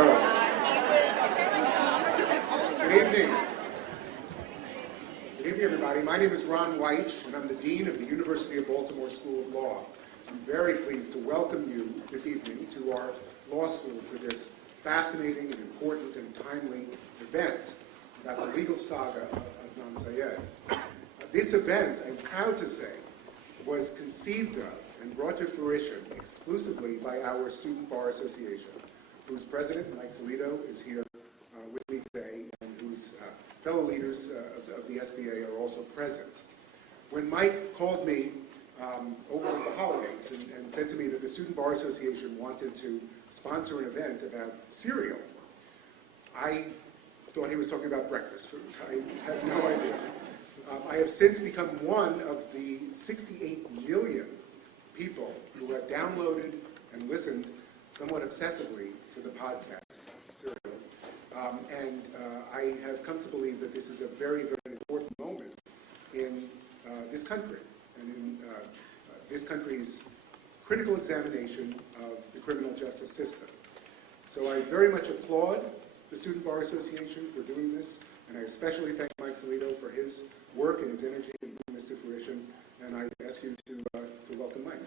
Good evening. Good evening, everybody. My name is Ron White, and I'm the Dean of the University of Baltimore School of Law. I'm very pleased to welcome you this evening to our law school for this fascinating and important and timely event about the legal saga of Adnan Syed. This event, I'm proud to say, was conceived of and brought to fruition exclusively by our Student Bar Association, whose president, Mike Salito, is here with me today, and whose fellow leaders of the SBA are also present. When Mike called me over the holidays and said to me that the Student Bar Association wanted to sponsor an event about cereal, I thought he was talking about breakfast food. I had no idea. I have since become one of the 68 million people who have downloaded and listened somewhat obsessively to the podcast Serial. And I have come to believe that this is a very, very important moment in this country and in this country's critical examination of the criminal justice system. So I very much applaud the Student Bar Association for doing this, and I especially thank Mike Salito for his work and his energy in bringing this to fruition, and I ask you to welcome Mike.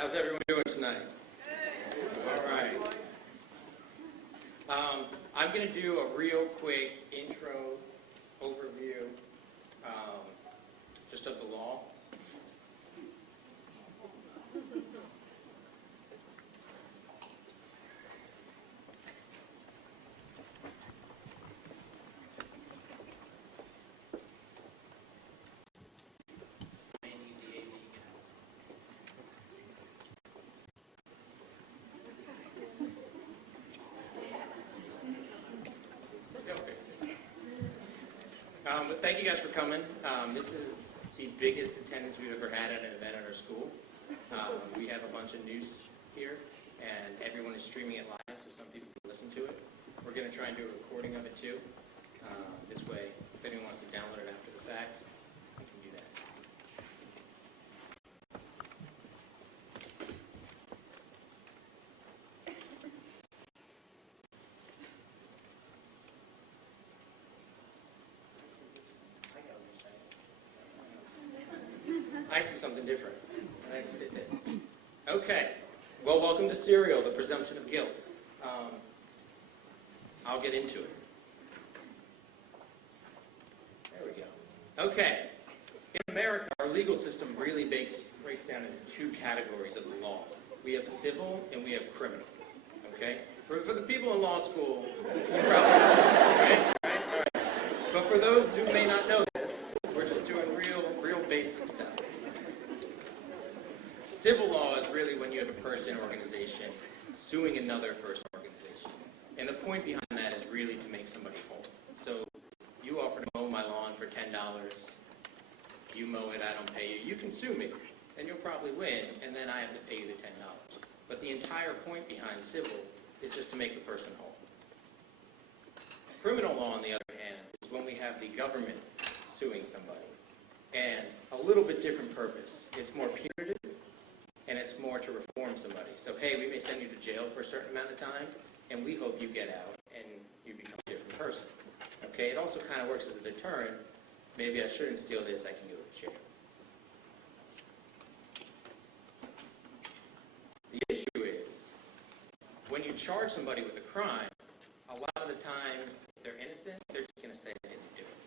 How's everyone doing tonight? All right. I'm going to do a real quick intro overview just of the law. But thank you guys for coming. This is the biggest attendance we've ever had at an event at our school. We have a bunch of news here, and everyone is streaming it live, so some people can listen to it. We're going to try and do a recording of it too. This way, if anyone wants to download it after the fact, you can do that. I see something different. I see this. Okay. Well, welcome to Serial, the presumption of guilt. I'll get into it. There we go. Okay. In America, our legal system really breaks down into two categories of the law. We have civil and we have criminal. Okay? For the people in law school, you probably know this, right? All right. But for those who may not know this, we're just doing real basic stuff. Civil law is really when you have a person or organization suing another person or organization. And the point behind that is really to make somebody whole. So you offer to mow my lawn for $10. You mow it, I don't pay you. You can sue me, and you'll probably win, and then I have to pay you the $10. But the entire point behind civil is just to make the person whole. Criminal law, on the other hand, is when we have the government suing somebody. And a little bit different purpose. It's more punitive, and it's more to reform somebody. So, hey, we may send you to jail for a certain amount of time, and we hope you get out and you become a different person. Okay, it also kind of works as a deterrent. Maybe I shouldn't steal this, I can go to jail. The issue is, when you charge somebody with a crime, a lot of the times they're innocent, they're just going to say they didn't do it.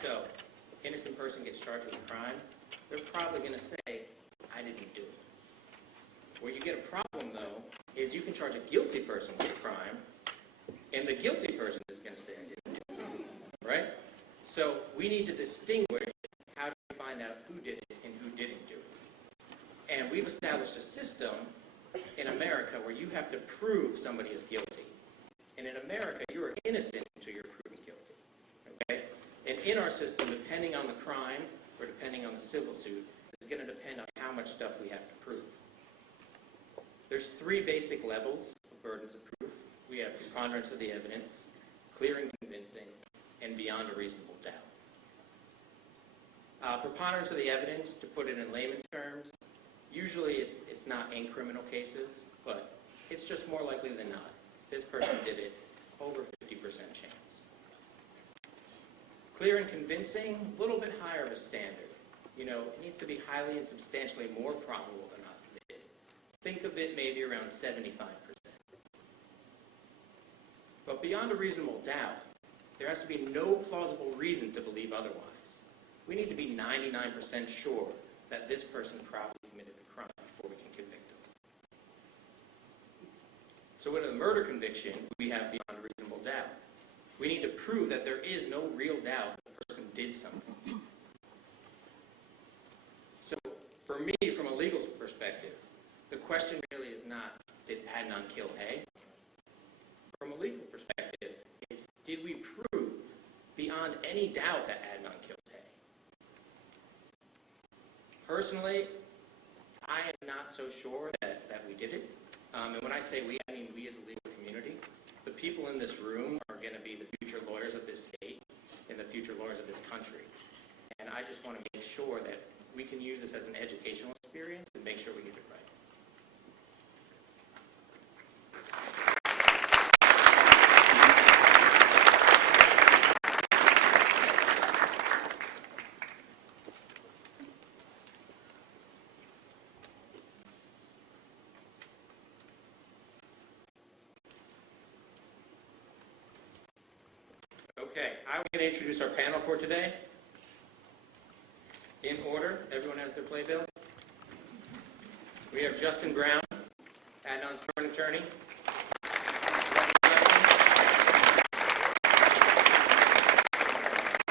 So, innocent person gets charged with a crime, they're probably going to say, I didn't do it. Where you get a problem, though, is you can charge a guilty person with a crime, and the guilty person is going to say, I didn't do it. Right? So we need to distinguish how to find out who did it and who didn't do it. And we've established a system in America where you have to prove somebody is guilty. And in America, you are innocent until you're proven guilty. Okay? And in our system, depending on the crime, or depending on the civil suit, is going to depend on how much stuff we have to prove. There's three basic levels of burdens of proof. We have preponderance of the evidence, clear and convincing, and beyond a reasonable doubt. Preponderance of the evidence, to put it in layman's terms, usually it's not in criminal cases, but it's just more likely than not. This person did it, over 50% chance. Clear and convincing, a little bit higher of a standard. You know, it needs to be highly and substantially more probable than not that they did. Think of it maybe around 75%. But beyond a reasonable doubt, there has to be no plausible reason to believe otherwise. We need to be 99% sure that this person probably committed the crime before we can convict them. So with a murder conviction, we have beyond a reasonable doubt. We need to prove that there is no real doubt that the person did something. So for me, from a legal perspective, the question really is not, did Adnan kill Hae? From a legal perspective, it's, did we prove beyond any doubt that Adnan killed Hae? Personally, I am not so sure that we did it. And when I say we, I mean we as a legal community. The people in this room are going to be the future lawyers of this state and the future lawyers of this country. And I just want to make sure that we can use this as an educational experience and make sure we get it right. Okay, I'm going to introduce our panel for today. In order, everyone has their playbill. We have Justin Brown, Adnan's current attorney.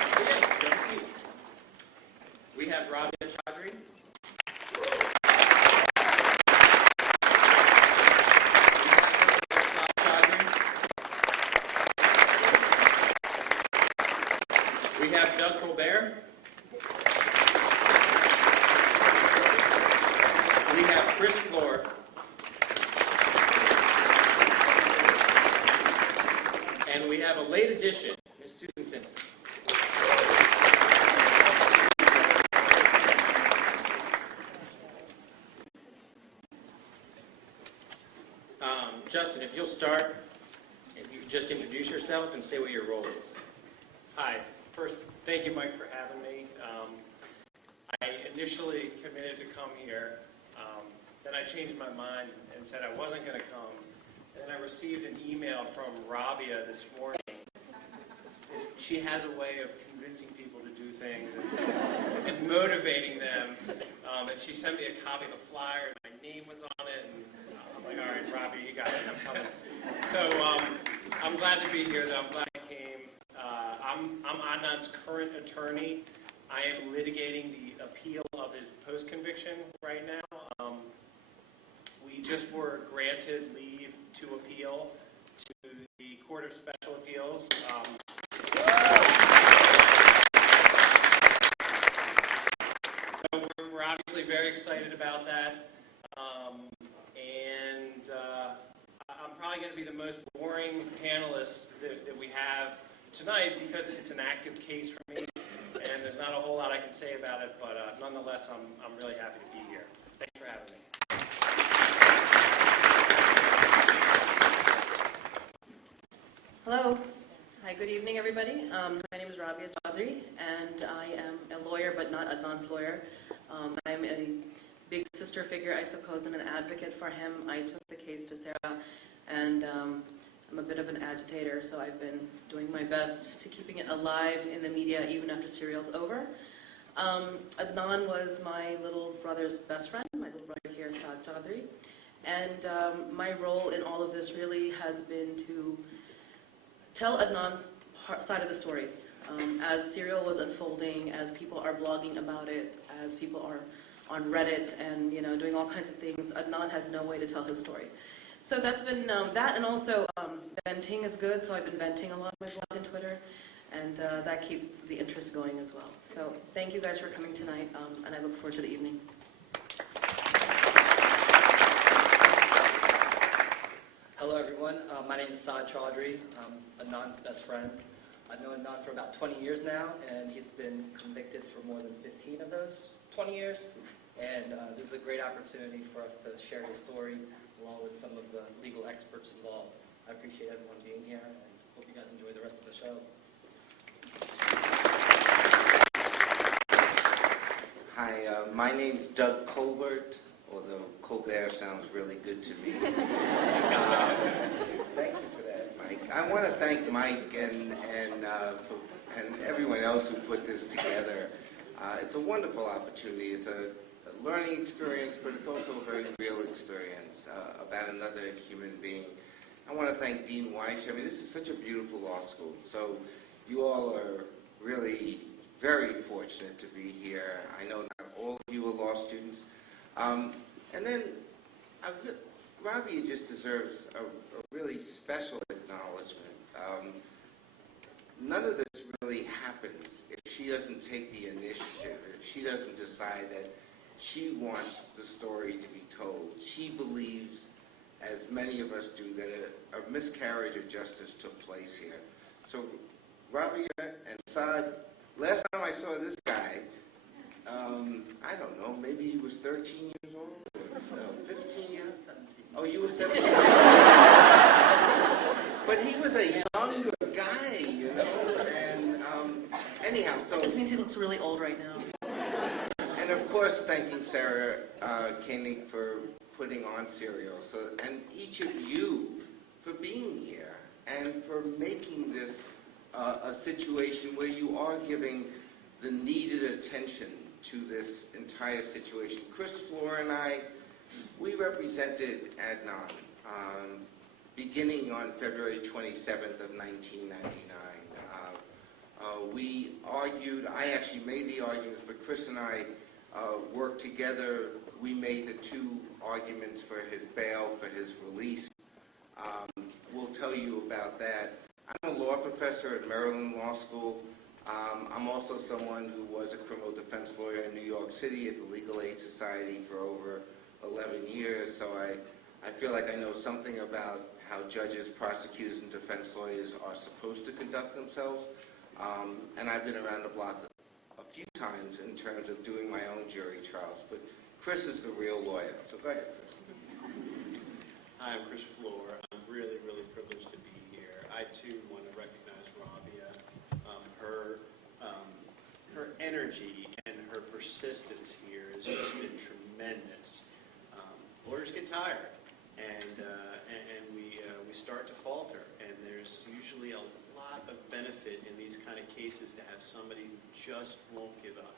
Okay, have a seat. We have Rabia Chaudhry. We have Doug Colbert. We have Chris Floor. And we have a late addition, Ms. Susan Simpson. Justin, if you'll start, if you just introduce yourself and say what your role is. Hi. First, thank you, Mike, for having me. I initially committed to come here. Then I changed my mind and said I wasn't going to come. And then I received an email from Rabia this morning. She has a way of convincing people to do things and motivating them. And she sent me a copy of the flyer, and my name was on it. And I'm like, all right, Rabia, you got it. I'm coming. So I'm glad to be here, though. I'm glad I came. I'm Adnan's current attorney. I am litigating the appeal of his post-conviction right now. We just were granted leave to appeal to the Court of Special Appeals. So we're obviously very excited about that. I'm probably going to be the most boring panelist that we have tonight because it's an active case for me, and there's not a whole lot I can say about it, but nonetheless, I'm really happy to be here. Thanks for having me. Hello. Hi, good evening, everybody. My name is Rabia Chaudhry, and I am a lawyer, but not Adnan's lawyer. I'm a big sister figure, I suppose, and an advocate for him. I took the case to Sarah, and I'm a bit of an agitator, so I've been doing my best to keeping it alive in the media even after serial's over. Adnan was my little brother's best friend, my little brother here, Saad Chaudhry, and my role in all of this really has been to tell Adnan's side of the story. As serial was unfolding, as people are blogging about it, as people are on Reddit and doing all kinds of things, Adnan has no way to tell his story. So that's been that, and also venting is good, so I've been venting a lot on my blog and Twitter, and that keeps the interest going as well. So thank you guys for coming tonight, and I look forward to the evening. Hello everyone, my name is Saad Chaudhry. I'm Adnan's best friend. I've known Adnan for about 20 years now, and he's been convicted for more than 15 of those 20 years. And this is a great opportunity for us to share his story along with some of the legal experts involved. I appreciate everyone being here, and hope you guys enjoy the rest of the show. Hi, my name's Doug Colbert, although Colbert sounds really good to me. Thank you for that, Mike. I want to thank Mike and everyone else who put this together. It's a wonderful opportunity. It's a learning experience, but it's also a very real experience about another human being. I want to thank Dean Weiss. I mean, this is such a beautiful law school. So you all are really very fortunate to be here. I know not all of you are law students. And then Rabia just deserves a really special acknowledgement. None of this really happens if she doesn't take the initiative, if she doesn't decide that she wants the story to be told. She believes, as many of us do, that a miscarriage of justice took place here. So Rabia and Saad, last time I saw this guy, I don't know, maybe he was 13 years old, or 15 years? 17. Oh, you were 17? But he was a younger guy, you know, and anyhow, so... It just means he looks really old right now. And of course, thanking Sarah Koenig for putting on Serial, and each of you for being here, and for making this a situation where you are giving the needed attention to this entire situation. Chris Floor and I, we represented Adnan beginning on February 27th of 1999. We argued, I actually made the arguments, but Chris and I worked together. We made the two arguments for his bail, for his release. We'll tell you about that. I'm a law professor at Maryland Law School. I'm also someone who was a criminal defense lawyer in New York City at the Legal Aid Society for over 11 years, so I feel like I know something about how judges, prosecutors, and defense lawyers are supposed to conduct themselves. And I've been around the block a few times in terms of doing my own jury trials, but Chris is the real lawyer, so go ahead, Chris. Hi, I'm Chris Floor. I'm really, really privileged to be here. I, too, want to recognize Rabia. Her energy and her persistence here has just been tremendous. Lawyers get tired, and we start to falter, and there's usually a lot of benefit in these kind of cases to have somebody who just won't give up.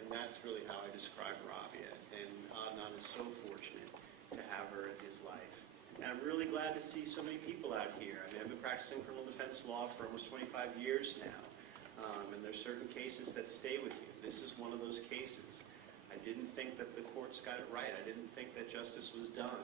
And that's really how I describe Rabia. And Adnan is so fortunate to have her in his life. And I'm really glad to see so many people out here. I mean, I've been practicing criminal defense law for almost 25 years now. And there's certain cases that stay with you. This is one of those cases. I didn't think that the courts got it right. I didn't think that justice was done.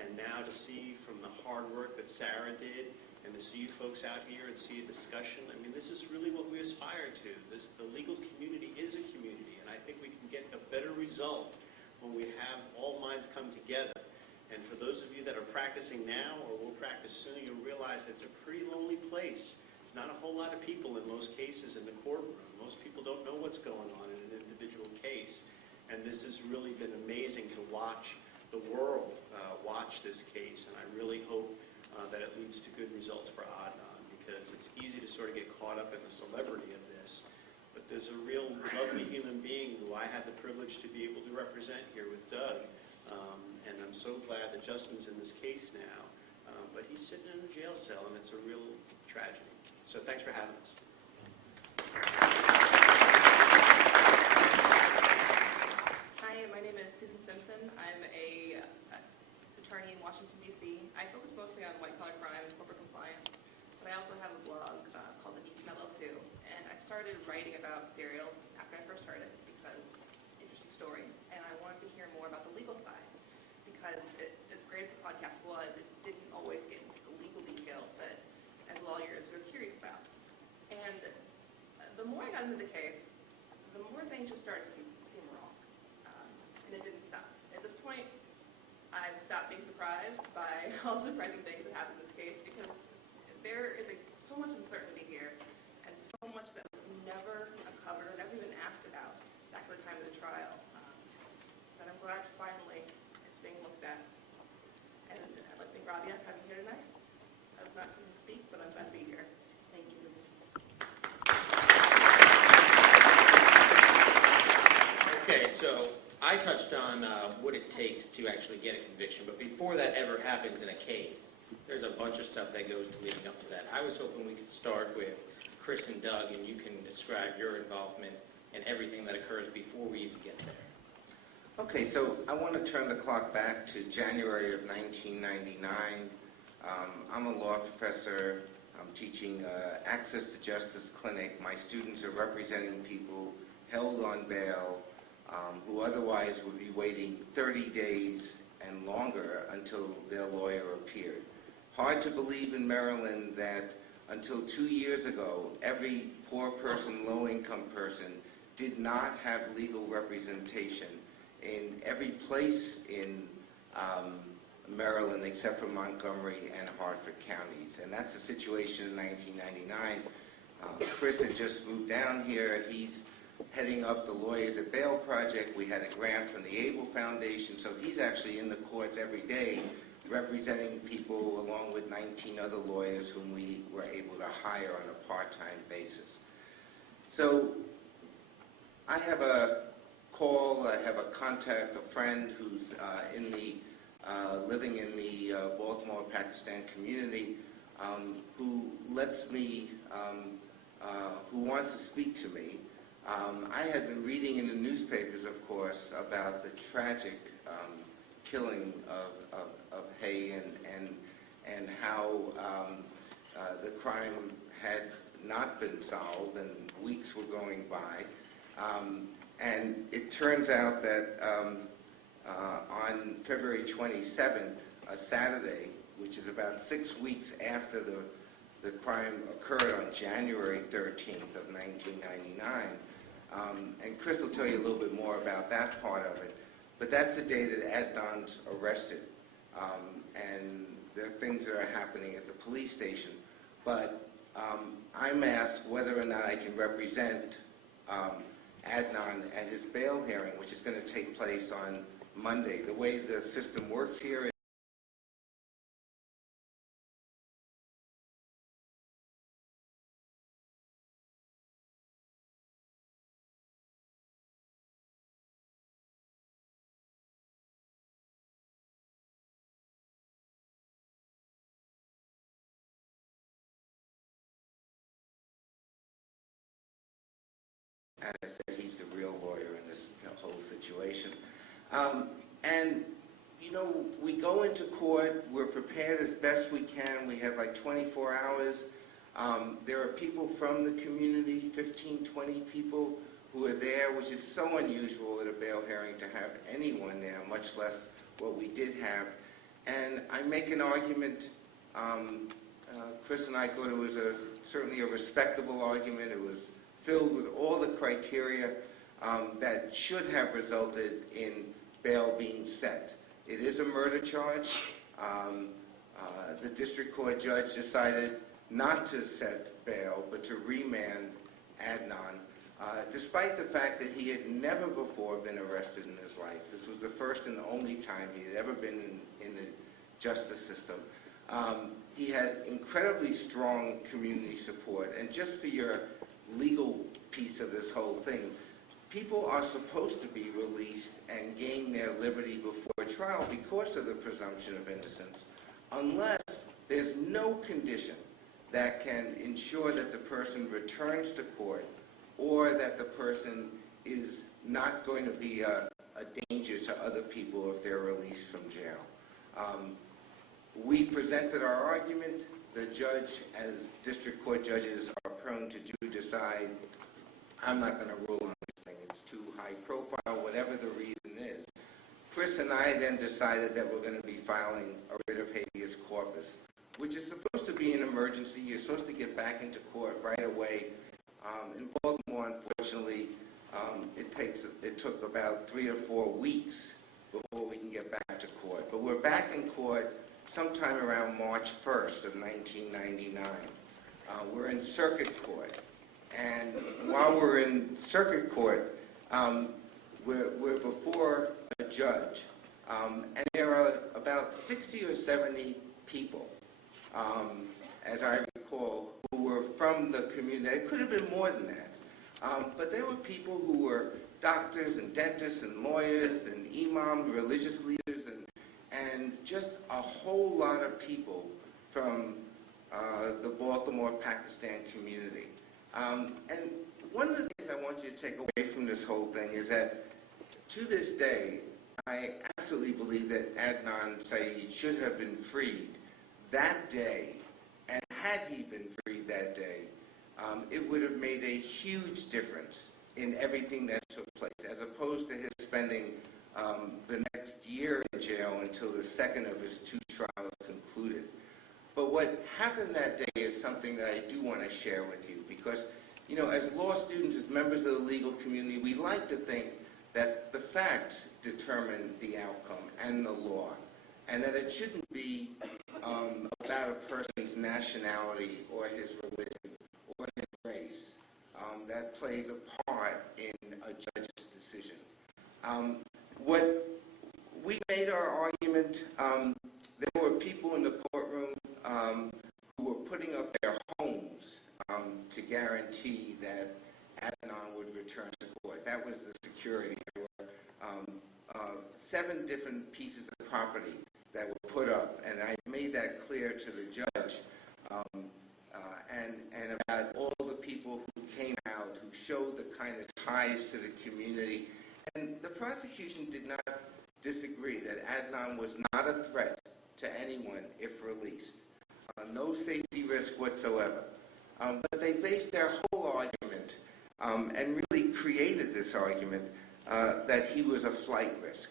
And now to see from the hard work that Sarah did, and to see you folks out here and see a discussion, I mean, this is really what we aspire to. The legal community is a community, and I think we can get a better result when we have all minds come together. And for those of you that are practicing now or will practice soon, you'll realize it's a pretty lonely place. There's not a whole lot of people in most cases in the courtroom. Most people don't know what's going on in an individual case. And this has really been amazing to watch the world watch this case. And I really hope that it leads to good results for Adnan, because it's easy to sort of get caught up in the celebrity of this. But there's a real lovely human being who I had the privilege to be able to represent here with Doug. And I'm so glad that Justin's in this case now. But he's sitting in a jail cell, and it's a real tragedy. So thanks for having us. Hi, my name is Susan Simpson. I'm a attorney in Washington, D.C. I focus mostly on white-collar crime, corporate compliance, but I also have a blog called The Deep Mellow 2. And I started writing about Serial after I first heard it because interesting story, and I wanted to hear more about the legal side, because as great as the podcast was, it didn't always get into the legal details that, as lawyers, we're curious about. And the more I got into the case, the more things just started to seem wrong. And it didn't stop. At this point, I've stopped being surprised by all the surprising things that happened in this case, because there is so much uncertainty here and not someone to speak, but I'm glad to be here. Thank you. Okay, so I touched on what it takes to actually get a conviction, but before that ever happens in a case, there's a bunch of stuff that goes to leading up to that. I was hoping we could start with Chris and Doug, and you can describe your involvement and everything that occurs before we even get there. Okay, so I want to turn the clock back to January of 1999. I'm a law professor. I'm teaching Access to Justice Clinic. My students are representing people held on bail who otherwise would be waiting 30 days and longer until their lawyer appeared. Hard to believe in Maryland that until 2 years ago, every poor person, low-income person, did not have legal representation in every place in Maryland except for Montgomery and Hartford counties. And that's the situation in 1999. Chris had just moved down here. He's heading up the Lawyers at Bail project. We had a grant from the Able Foundation, so he's actually in the courts every day representing people along with 19 other lawyers whom we were able to hire on a part-time basis. So I have a call, I have a contact, a friend who's living in the Baltimore, Pakistan community who lets me, who wants to speak to me. I had been reading in the newspapers, of course, about the tragic killing of Hae and how the crime had not been solved and weeks were going by. And it turns out that on February 27th, a Saturday, which is about 6 weeks after the crime occurred on January 13th of 1999, and Chris will tell you a little bit more about that part of it, but that's the day that Adnan's arrested, and there are things that are happening at the police station. But I'm asked whether or not I can represent Adnan at his bail hearing, which is going to take place on Monday. The way the system works here is as I said, he's the real lawyer in this whole situation. And, you know, we go into court, we're prepared as best we can. We have like 24 hours. There are people from the community, 15, 20 people who are there, which is so unusual at a bail hearing to have anyone there, much less what we did have. And I make an argument. Chris and I thought it was certainly a respectable argument. It was filled with all the criteria that should have resulted in bail being set. It is a murder charge. The district court judge decided not to set bail, but to remand Adnan, despite the fact that he had never before been arrested in his life. This was the first and only time he had ever been in the justice system. He had incredibly strong community support. And just for your legal piece of this whole thing, people are supposed to be released and gain their liberty before trial because of the presumption of innocence, unless there's no condition that can ensure that the person returns to court or that the person is not going to be a danger to other people if they're released from jail. We presented our argument. The judge, as district court judges are prone to do, decide, I'm not going to rule on this thing. It's too high profile, whatever the reason is. Chris and I then decided that we're going to be filing a writ of habeas corpus, which is supposed to be an emergency. You're supposed to get back into court right away. In Baltimore, unfortunately, it took about 3 or 4 weeks before we can get back to court. But we're back in court sometime around March 1st of 1999. We're in circuit court. And while we're in circuit court, we're before a judge. And there are about 60 or 70 people as I recall, who were from the community. It could have been more than that. But there were people who were doctors and dentists and lawyers and imams, religious leaders, and just a whole lot of people from the Baltimore Pakistan community. And one of the things I want you to take away from this whole thing is that to this day, I absolutely believe that Adnan Syed should have been freed that day. And had he been freed that day, it would have made a huge difference in everything that took place, as opposed to his spending the next year in jail until the second of his 2 trials concluded. But what happened that day is something that I do want to share with you, because, you know, as law students, as members of the legal community, we like to think that the facts determine the outcome and the law, and that it shouldn't be about a person's nationality or his religion or his race that plays a part in a judge's decision. What we made our argument, there were people in the courtroom who were putting up their homes to guarantee that Adnan would return to court. That was the security. There were 7 different pieces of property that were put up, and I made that clear to the judge, and about all the people who came out, who showed the kind of ties to the community. And the prosecution did not disagree that Adnan was not a threat to anyone if released. No safety risk whatsoever. But they based their whole argument and really created this argument that he was a flight risk.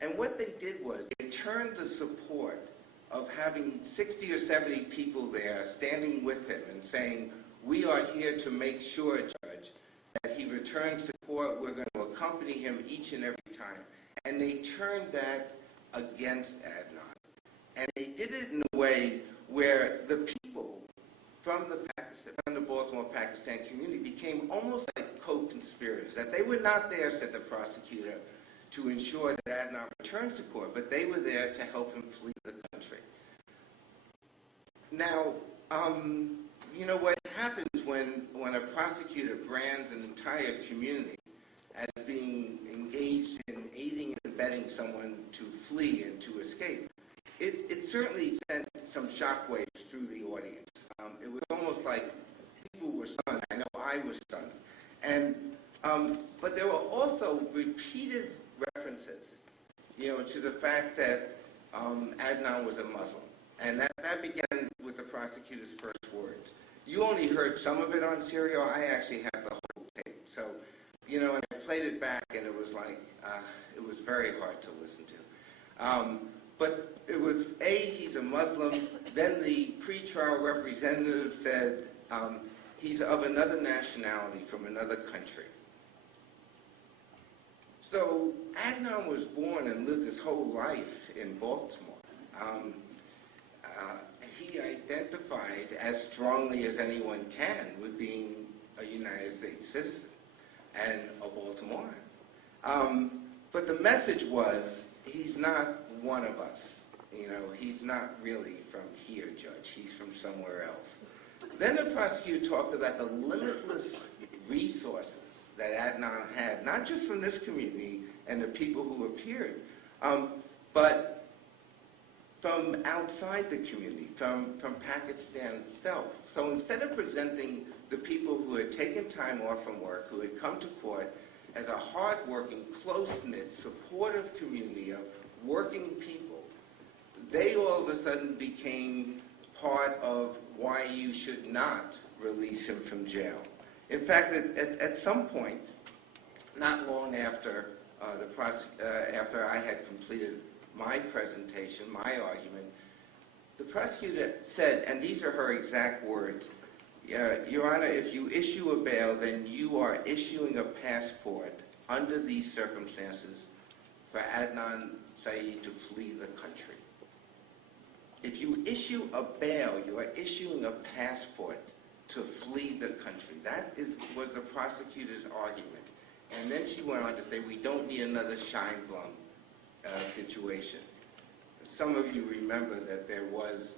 And what they did was they turned the support of having 60 or 70 people there standing with him and saying, "We are here to make sure, Judge, that he returns to court. We're going to accompany him each and every time." And they turned that against Adnan. And they did it in a way where the people from the Baltimore Pakistan community became almost like co-conspirators, that they were not there, said the prosecutor, to ensure that Adnan returns to court, but they were there to help him flee the country. Now, you know what happens when a prosecutor brands an entire community as being engaged in aiding and abetting someone to flee and to escape? It certainly sent some shockwaves through the audience. It was almost like people were stunned. I know I was stunned. And, but there were also repeated references, you know, to the fact that Adnan was a Muslim. And that began with the prosecutor's first words. You only heard some of it on serial. I actually have the whole tape. So, you know, and I played it back, and it was like, it was very hard to listen to. But it was, he's a Muslim. Then the pretrial representative said, he's of another nationality from another country. So Adnan was born and lived his whole life in Baltimore. He identified as strongly as anyone can with being a United States citizen and a Baltimorean. But the message was, he's not one of us. You know, he's not really from here, Judge. He's from somewhere else. Then the prosecutor talked about the limitless resources that Adnan had, not just from this community and the people who appeared, but from outside the community, from Pakistan itself. So instead of presenting the people who had taken time off from work, who had come to court, as a hard-working, close-knit, supportive community of working people, they all of a sudden became part of why you should not release him from jail. In fact, at some point, not long after after I had completed my presentation, my argument, the prosecutor said, and these are her exact words, Your Honor, if you issue a bail, then you are issuing a passport under these circumstances for Adnan Syed to flee the country. If you issue a bail, you are issuing a passport to flee the country. That was the prosecutor's argument. And then she went on to say, we don't need another Scheinblum situation. Some of you remember that there was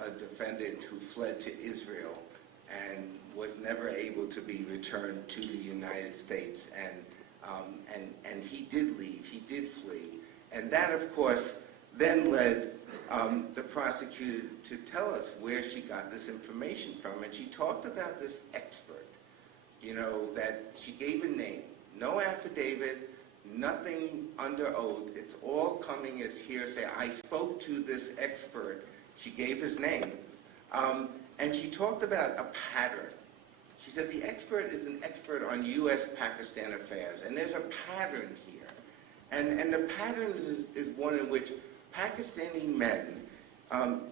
a defendant who fled to Israel and was never able to be returned to the United States. And he did leave, he did flee. And that, of course, then led the prosecutor to tell us where she got this information from. And she talked about this expert, you know, that she gave a name. No affidavit, nothing under oath. It's all coming as hearsay. I spoke to this expert. She gave his name. And she talked about a pattern. She said the expert is an expert on U.S.-Pakistan affairs, and there's a pattern here. And the pattern is one in which Pakistani men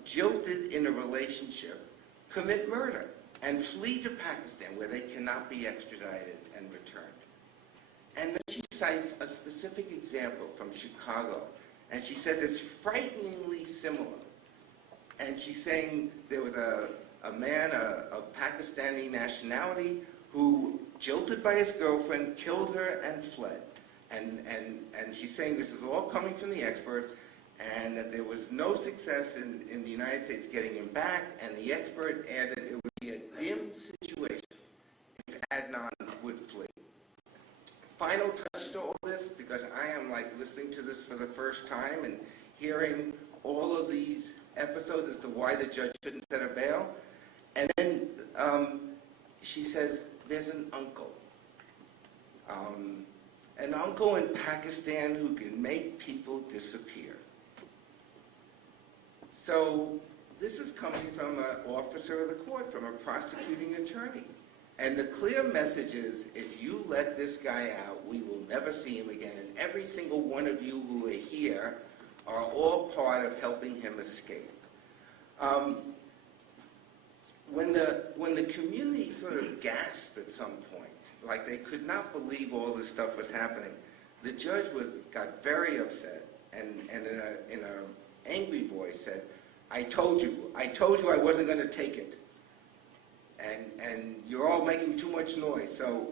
jilted in a relationship commit murder and flee to Pakistan where they cannot be extradited and returned. And then she cites a specific example from Chicago, and she says it's frighteningly similar. And she's saying there was a man of Pakistani nationality who, jilted by his girlfriend, killed her and fled. And she's saying this is all coming from the expert, and that there was no success in the United States getting him back, and the expert added it would be a dim situation if Adnan would flee. Final touch to all this, because I am like listening to this for the first time and hearing all of these episodes as to why the judge shouldn't set a bail. And then she says, there's an uncle in Pakistan who can make people disappear. So this is coming from an officer of the court, from a prosecuting attorney. And the clear message is, if you let this guy out, we will never see him again. And every single one of you who are here are all part of helping him escape. When the community sort of gasped at some point, like they could not believe all this stuff was happening, the judge got very upset and in an angry voice said, I told you I wasn't going to take it. And you're all making too much noise. So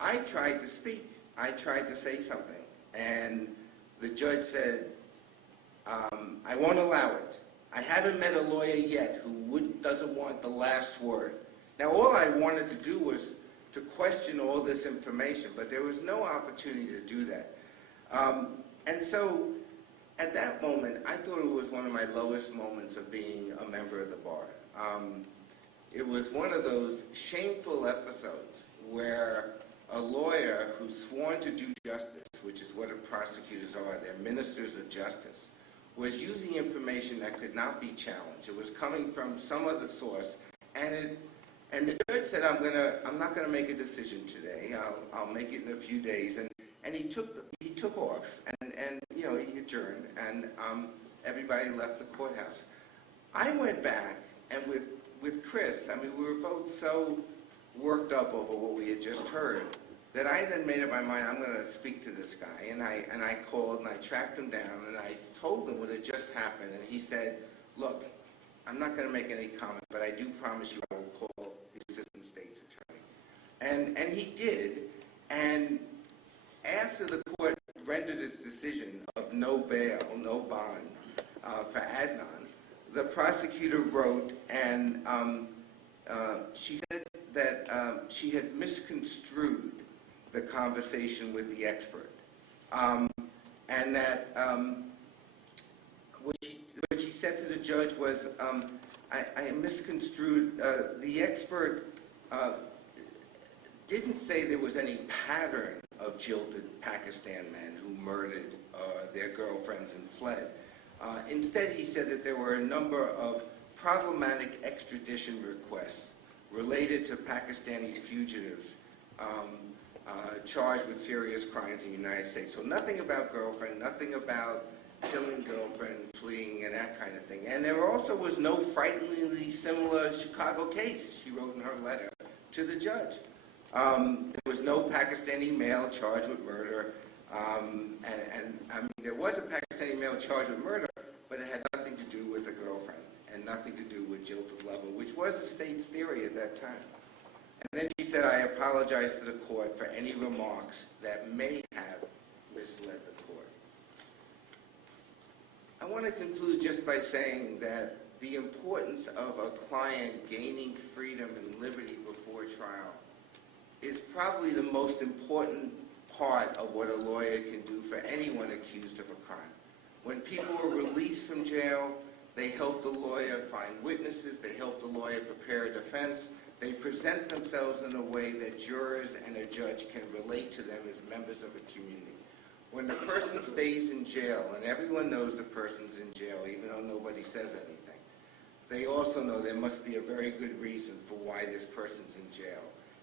I tried to speak. I tried to say something. And the judge said, I won't allow it. I haven't met a lawyer yet who doesn't want the last word. Now, all I wanted to do was to question all this information, but there was no opportunity to do that. And so, at that moment, I thought it was one of my lowest moments of being a member of the bar. It was one of those shameful episodes where a lawyer who's sworn to do justice, which is what prosecutors are, they're ministers of justice, was using information that could not be challenged. It was coming from some other source, and the judge said, I'm not gonna make a decision today. I'll make it in a few days, and he took off, and you know, he adjourned, and everybody left the courthouse. I went back, and with Chris, I mean, we were both so worked up over what we had just heard that I then made up my mind, I'm going to speak to this guy. And I called and I tracked him down and I told him what had just happened. And he said, look, I'm not going to make any comment, but I do promise you I will call the assistant state's attorney. And he did. And after the court rendered its decision of no bail, no bond for Adnan, the prosecutor wrote, and she said that she had misconstrued the conversation with the expert, and that what she said to the judge was, I misconstrued, the expert didn't say there was any pattern of jilted Pakistan men who murdered their girlfriends and fled. Instead, he said that there were a number of problematic extradition requests related to Pakistani fugitives charged with serious crimes in the United States. So nothing about girlfriend, nothing about killing girlfriend, fleeing, and that kind of thing. And there also was no frighteningly similar Chicago case, she wrote in her letter to the judge. There was no Pakistani male charged with murder. And I mean, there was a Pakistani male charged with murder, but it had nothing to do with a girlfriend and nothing to do with jilted lover, which was the state's theory at that time. And then she said, I apologize to the court for any remarks that may have misled the court. I want to conclude just by saying that the importance of a client gaining freedom and liberty before trial is probably the most important part of what a lawyer can do for anyone accused of a crime. When people are released from jail, they help the lawyer find witnesses, they help the lawyer prepare a defense, they present themselves in a way that jurors and a judge can relate to them as members of a community. When the person stays in jail, and everyone knows the person's in jail, even though nobody says anything, they also know there must be a very good reason for why this person's in jail.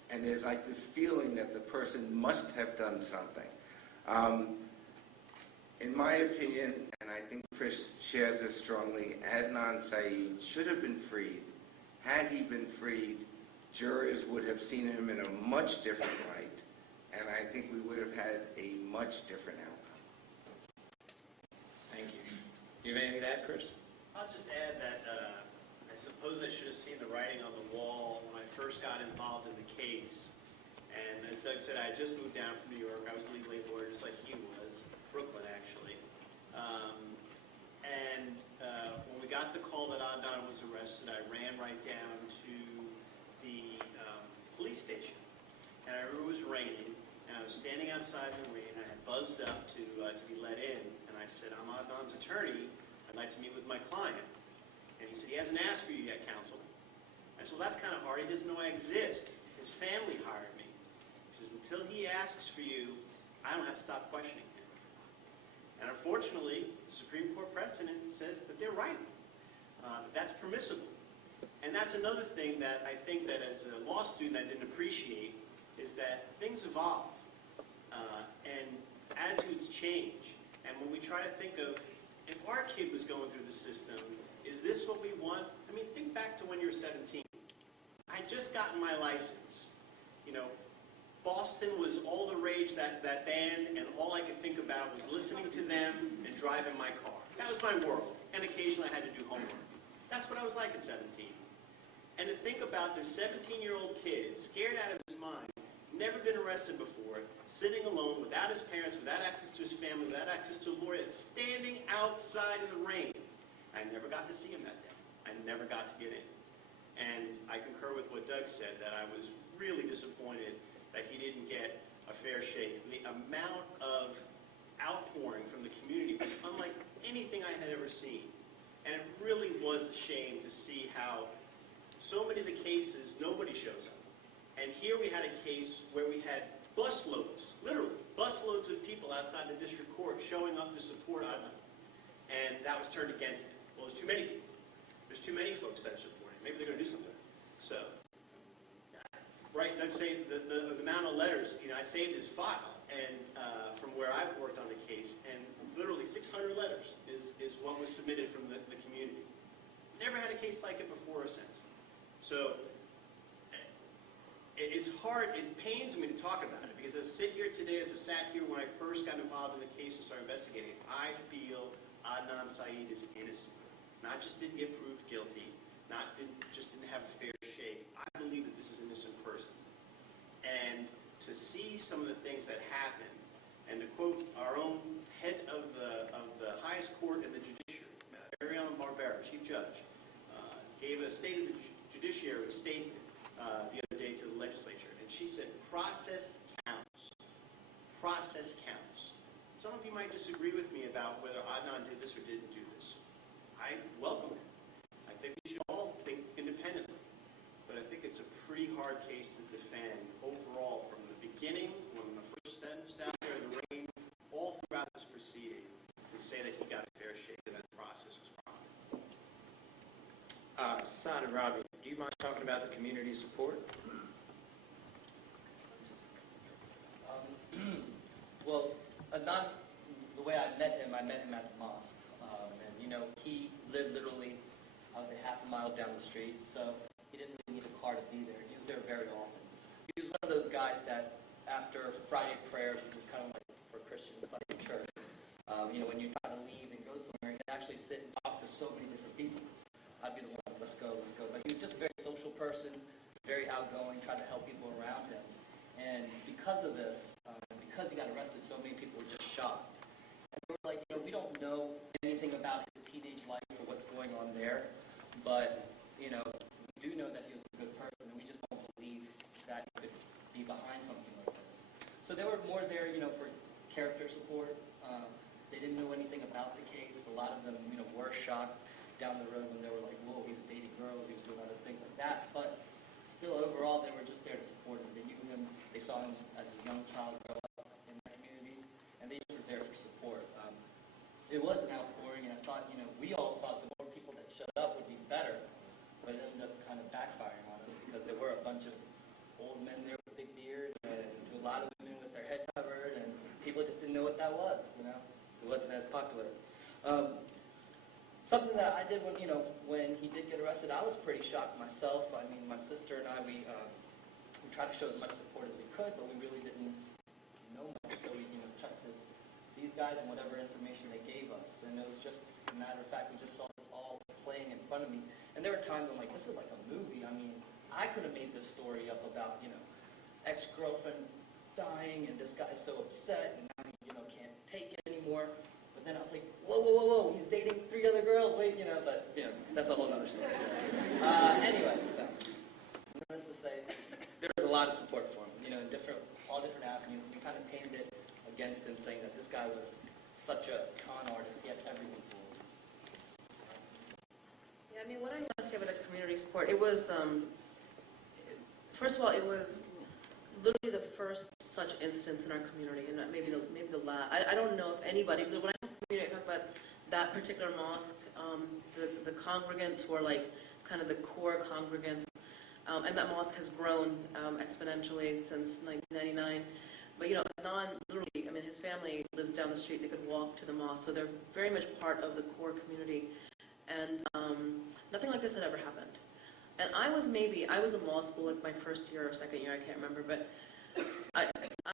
And there's like this feeling that the person must have done something. In my opinion, and I think Chris shares this strongly, Adnan Syed should have been freed. Had he been freed, jurors would have seen him in a much different light, and I think we would have had a much different outcome. Thank you. Do you have anything to add, Chris? I'll just add that I suppose I should have seen the writing on the wall when I first got involved in the case. And as Doug said, I had just moved down from New York. I was a legal aid lawyer just like he was, Brooklyn actually. When we got the call that Adnan was arrested, I ran right down to the police station. And I remember it was raining, and I was standing outside in the rain. I had buzzed up to be let in, and I said, "I'm Adnan's attorney. I'd like to meet with my client." And he said, "He hasn't asked for you yet, counsel." I said, "Well, that's kind of hard. He doesn't know I exist. His family hired me." He says, "Until he asks for you, I don't have to stop questioning him." And unfortunately, the Supreme Court precedent says that they're right. That's permissible. And that's another thing that I think that as a law student I didn't appreciate, is that things evolve and attitudes change. And when we try to think of, if our kid was going through the system, is this what we want? I mean, think back to when you were 17. I had just gotten my license. You know, Boston was all the rage, that band, and all I could think about was listening to them and driving my car. That was my world. And occasionally I had to do homework. That's what I was like at 17. And to think about this 17-year-old kid, scared out of his mind, never been arrested before, sitting alone without his parents, without access to his family, without access to a lawyer, standing outside in the rain. I never got to see him that day. I never got to get in. And I concur with what Doug said, that I was really disappointed that he didn't get a fair shake. The amount of outpouring from the community was unlike anything I had ever seen. And it really was a shame to see how so many of the cases, nobody shows up. And here we had a case where we had busloads, literally, busloads of people outside the district court showing up to support Adnan. And that was turned against him. Well, there's too many people. There's too many folks that are supporting him. Maybe they're going to do something. So, right, Doug saved the amount of letters. You know, I saved his file, and from where I've worked on the case, and literally 600 letters is what was submitted from the community. Never had a case like it before or since. So it's hard, it pains me to talk about it, because as I sit here today, as I sat here when I first got involved in the case and started investigating, I feel Adnan Syed is innocent. Not just didn't get proved guilty, just didn't have a fair shake. I believe that this is an innocent person. And to see some of the things that happened, and to quote our own head of the highest court in the judiciary, Ariana Barbera, Chief Judge, gave a State of the Judiciary statement the other day to the legislature, and she said, process counts. Process counts. Some of you might disagree with me about whether Adnan did this or didn't do this. I welcome it. I think we should all think independently. But I think it's a pretty hard case to defend overall from the beginning, when the first steps out there in the rain, all throughout this proceeding, to say that he got a fair shake and that the process was proper. Saad and Robbie, do you mind talking about the community support? Well, Adnan, the way I met him at the mosque. And, you know, he lived literally, I would say, half a mile down the street, so he didn't really need a car to be there. He was there very often. He was one of those guys that, after Friday prayers, which is kind of like for Christians, like in church, you know, when you try to leave and go somewhere, you can actually sit and talk to so many different people. I'd be the one, let's go. But he was just a very social person, very outgoing, tried to help people around him. And because of this, because he got arrested, so many people were just shocked. And they were like, you know, we don't know anything about his teenage life or what's going on there, but, you know, we do know that he was a good person, and we just don't believe that he could be behind something like this. So they were more there, you know, for character support. They didn't know anything about the case. A lot of them, you know, were shocked down the road when they were like, whoa, he was dating girls, he was doing other things like that. But still, overall, they were just there to support him. They knew him. They saw him as a young child grow up in that community, and they just were there for support. It was an outpouring, and I thought, you know, we all thought the more people that showed up would be better, but it ended up kind of backfiring on us because there were a bunch of old men there with big beards and a lot of women with their head covered, and people just didn't know what that was, you know. It wasn't as popular. Something that I did when, you know, when he did get arrested, I was pretty shocked myself. I mean, my sister and I, we tried to show as much support as we could, but we really didn't know much. So we, you know, trusted these guys and whatever information they gave us. And it was just a matter of fact, we just saw this all playing in front of me. And there were times I'm like, this is like a movie. I mean, I could have made this story up about, you know, ex-girlfriend dying and this guy's so upset and now he, you know, can't take it anymore. But then I was like, whoa, whoa, whoa, whoa, he's dating 3 other girls, wait, you know, but, you know, that's a whole other story. So, anyway, so, needless to say, there was a lot of support for him, you know, in all different avenues. We kind of painted it against him, saying that this guy was such a con artist, he had everything fooled. Yeah, I mean, what I want to say about the community support, it was, first of all, it was literally the first such instance in our community, and maybe the last. I don't know if anybody, when I talk community, I talk about that particular mosque. The congregants were like kind of the core congregants, and that mosque has grown exponentially since 1999. But you know, Adnan literally, I mean, his family lives down the street. They could walk to the mosque, so they're very much part of the core community. And nothing like this had ever happened. And I was in law school like my first year or second year, I can't remember, but I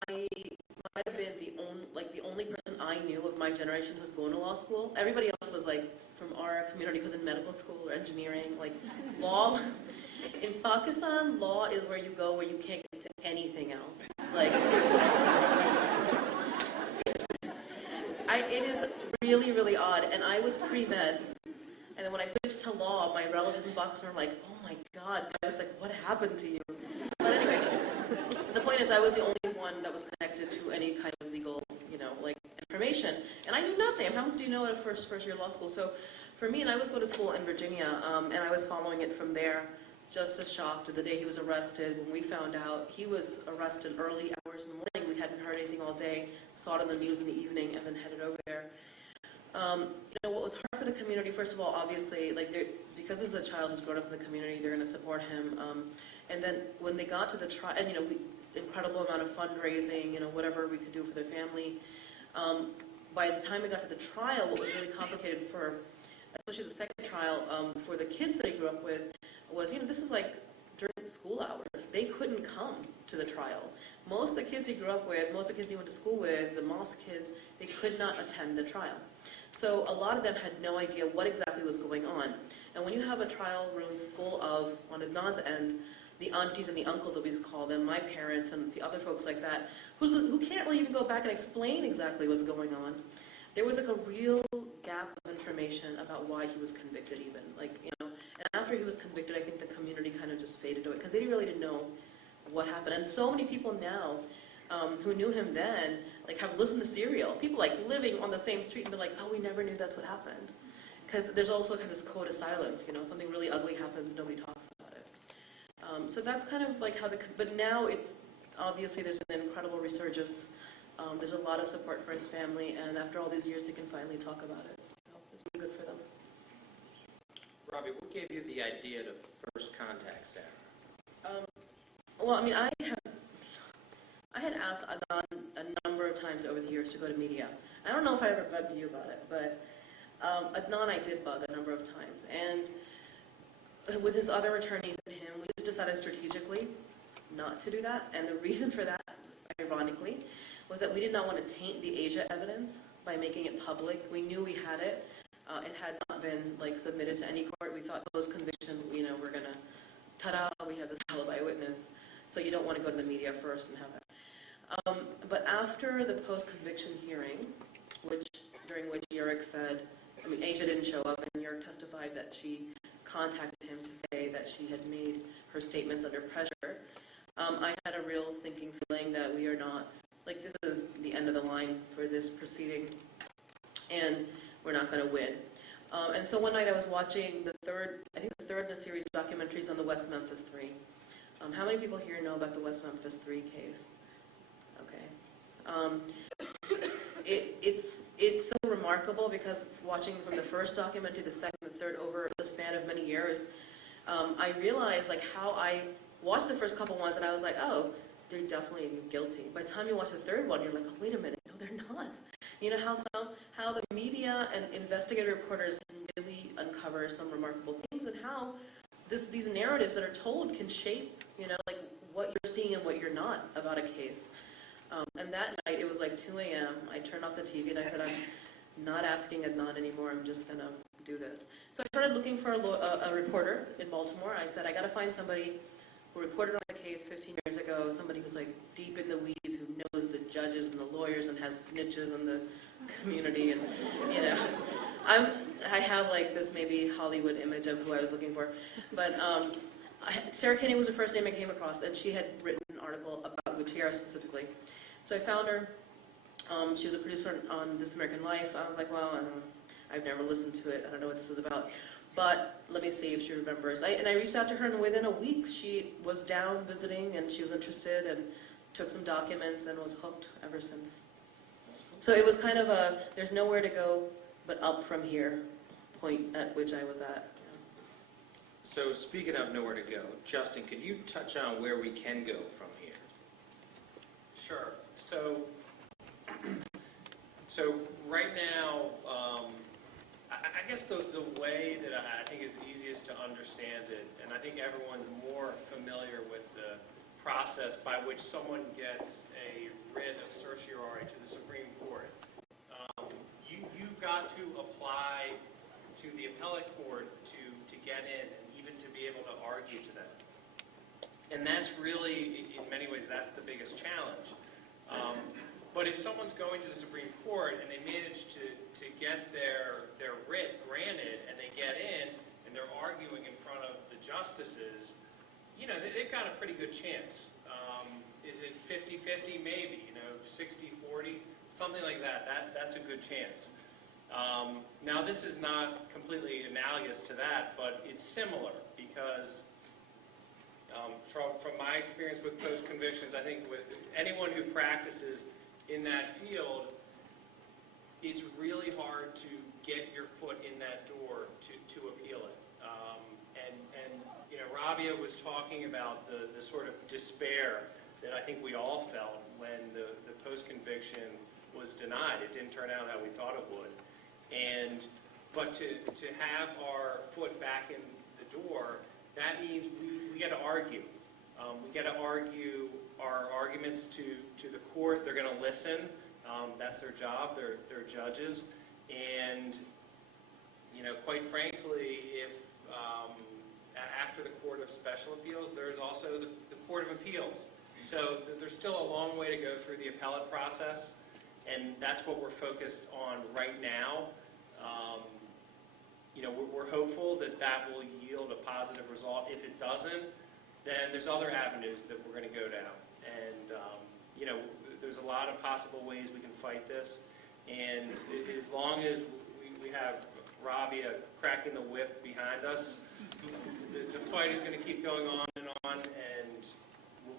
might have been the only person I knew of my generation who was going to law school. Everybody else was like from our community who was in medical school or engineering, like law. In Pakistan, law is where you go where you can't get into anything else. Like, it is really, really odd. And I was pre-med. And then when I switched to law, my relatives in Pakistan were like, oh my God, guys, like, what happened to you? But anyway, the point is I was the only one that was connected to any kind of legal, you know, like, information. And I knew nothing. How much do you know at a first year law school? So for me, and I was going to school in Virginia, and I was following it from there, just as shocked the day he was arrested. When we found out he was arrested early hours in the morning, we hadn't heard anything all day, saw it on the news in the evening, and then headed over there. You know, what was hard for the community, first of all, obviously, like, because this is a child who's grown up in the community, they're going to support him. And then when they got to the trial, and, you know, incredible amount of fundraising, you know, whatever we could do for their family. By the time we got to the trial, what was really complicated for, especially the second trial, for the kids that he grew up with, was, you know, this is like during school hours. They couldn't come to the trial. Most of the kids he grew up with, most of the kids he went to school with, the mosque kids, they could not attend the trial. So a lot of them had no idea what exactly was going on. And when you have a trial really full of, on Adnan's end, the aunties and the uncles, that we just call them, my parents and the other folks like that, who can't really even go back and explain exactly what's going on, there was like a real gap of information about why he was convicted even. Like, you know, and after he was convicted, I think the community kind of just faded away because they really didn't know what happened. And so many people now who knew him then, like, have listened to Serial. People like living on the same street and they're like, oh, we never knew that's what happened. Because there's also kind of this code of silence, you know, something really ugly happens, nobody talks about it. So that's kind of like how but now it's, obviously there's been an incredible resurgence. There's a lot of support for his family, and after all these years, they can finally talk about it. So it's really good for them. Robbie, what gave you the idea to first contact Sarah? Well, I mean, I had asked Adnan a number of times over the years to go to media. I don't know if I ever bugged you about it, but Adnan I did bug a number of times. And with his other attorneys and him, we just decided strategically not to do that. And the reason for that, ironically, was that we did not want to taint the Asia evidence by making it public. We knew we had it. It had not been like submitted to any court. We thought those convictions, you know, we're gonna, ta-da, we have this alibi witness. So you don't want to go to the media first and have that. But after the post-conviction hearing, during which Yurik said, I mean, Asia didn't show up, and Yurik testified that she contacted him to say that she had made her statements under pressure, I had a real sinking feeling that we are not, like, this is the end of the line for this proceeding, and we're not going to win. And so one night I was watching the third in a series of documentaries on the West Memphis 3. How many people here know about the West Memphis 3 case? Okay. It's so remarkable because watching from the first documentary, the second, the third, over the span of many years, I realized like how I watched the first couple ones and I was like, oh, they're definitely guilty. By the time you watch the third one, you're like, oh, wait a minute, no, they're not. You know how the media and investigative reporters can really uncover some remarkable things, and how these narratives that are told can shape, like what you're seeing and what you're not about a case. And that night, it was like 2 a.m. I turned off the TV and I said, I'm not asking Adnan anymore. I'm just going to do this. So I started looking for a reporter in Baltimore. I said, I got to find somebody who reported on the case 15 years ago, somebody who's like deep in the weeds, who knows the judges and the lawyers and has snitches in the community. And, I have like this maybe Hollywood image of who I was looking for. But Sarah Koenig was the first name I came across, and she had written an article about Gutierrez specifically. So I found her. She was a producer on This American Life. I was like, well, I don't know. I've never listened to it. I don't know what this is about. But let me see if she remembers. And I reached out to her, and within a week, she was down visiting, and she was interested, and took some documents, and was hooked ever since. So it was kind of a, there's nowhere to go but up from here, point at which I was at. So speaking of nowhere to go, Justin, could you touch on where we can go from here? Sure. So right now, I guess the way that I think is easiest to understand it, and I think everyone's more familiar with the process by which someone gets a writ of certiorari to the Supreme Court. You've got to apply to the appellate court to get in and even to be able to argue to them. And that's really, in many ways, that's the biggest challenge. But if someone's going to the Supreme Court and they manage to get their writ granted and they get in and they're arguing in front of the justices, they've got a pretty good chance. Is it 50-50? Maybe, 60-40, something like that. That's a good chance. Now, this is not completely analogous to that, but it's similar because from my experience with post-convictions, I think with anyone who practices in that field, it's really hard to get your foot in that door to appeal it. And Rabia was talking about the sort of despair that I think we all felt when the post-conviction was denied. It didn't turn out how we thought it would. But to have our foot back in the door, that means we got to argue. We got to argue our arguments to the court. They're going to listen. That's their job. They're judges. And, quite frankly, if after the Court of Special Appeals, there's also the Court of Appeals. So there's still a long way to go through the appellate process, and that's what we're focused on right now. We're hopeful that will yield a positive result. If it doesn't, then there's other avenues that we're going to go down. And, there's a lot of possible ways we can fight this. And as long as we have Rabia cracking the whip behind us, the fight is going to keep going on, and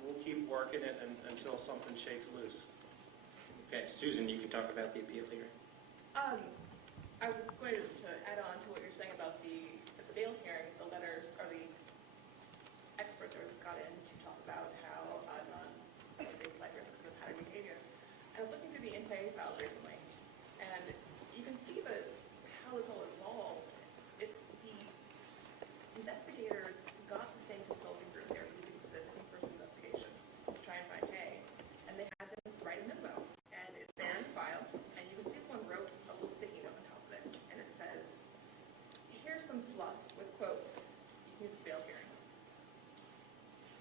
we'll keep working it until something shakes loose. Okay, Susan, you can talk about the appeal hearing. I was going to add on to what you're saying about the bail hearing, the letters, or the experts that got in to talk about how Adnan was a flight risk because of pattern behavior. I was looking through the NTA files recently, and you can see how this all evolved. It's the investigators got the same consulting group they were using for the missing person investigation to try and find Hae, and they had them write a memo, and it's there in file, and you can see someone wrote a little sticky note on top of it, and it says, here's some fluff with quotes. You can use the bail hearing.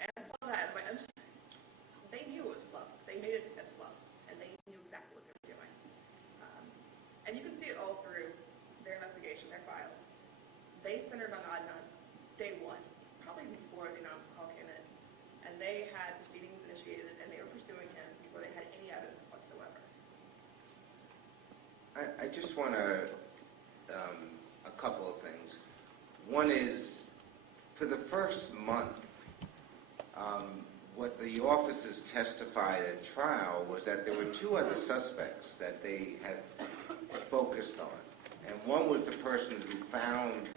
And I saw that, they knew it was fluff. They made it as fluff, and they knew exactly what they were doing. One is, for the first month, what the officers testified at trial was that there were two other suspects that they had focused on. And one was the person who found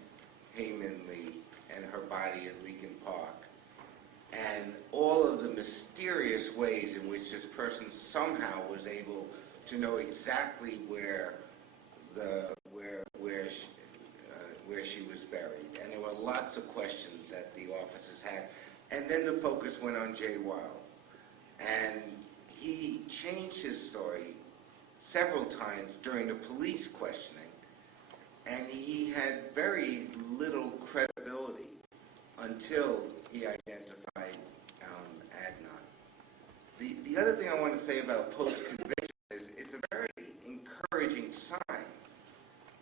Hae Min Lee and her body at Lincoln Park, and all of the mysterious ways in which this person somehow was able to know exactly where she was buried. And there were lots of questions that the officers had. And then the focus went on Jay Weil. And he changed his story several times during the police questioning, and he had very little credibility until he identified Adnan. The other thing I want to say about post-conviction is it's a very encouraging sign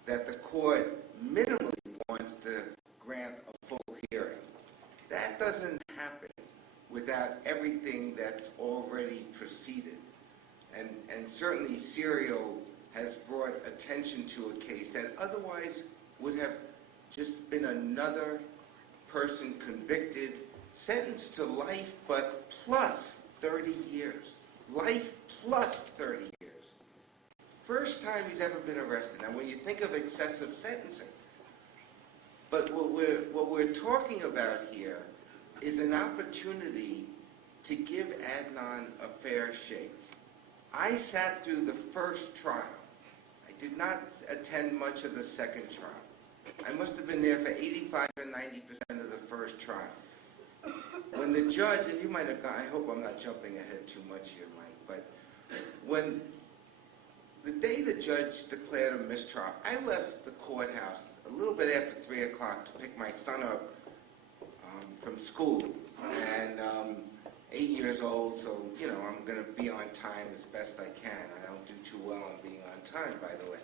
that the court minimally wants to grant a full hearing. That doesn't happen without everything that's already proceeded. And certainly Serial has brought attention to a case that otherwise would have just been another person convicted, sentenced to life, but plus 30 years. Life plus 30 years. First time he's ever been arrested. Now, when you think of excessive sentencing, but what we're talking about here is an opportunity to give Adnan a fair shake. I sat through the first trial. I did not attend much of the second trial. I must have been there for 85 or 90% of the first trial. When the judge, and you might have gone, I hope I'm not jumping ahead too much here, Mike, but when the day the judge declared a mistrial, I left the courthouse a little bit after 3 o'clock to pick my son up from school. And 8 years old, so, you know, I'm going to be on time as best I can. I don't do too well on being on time, by the way.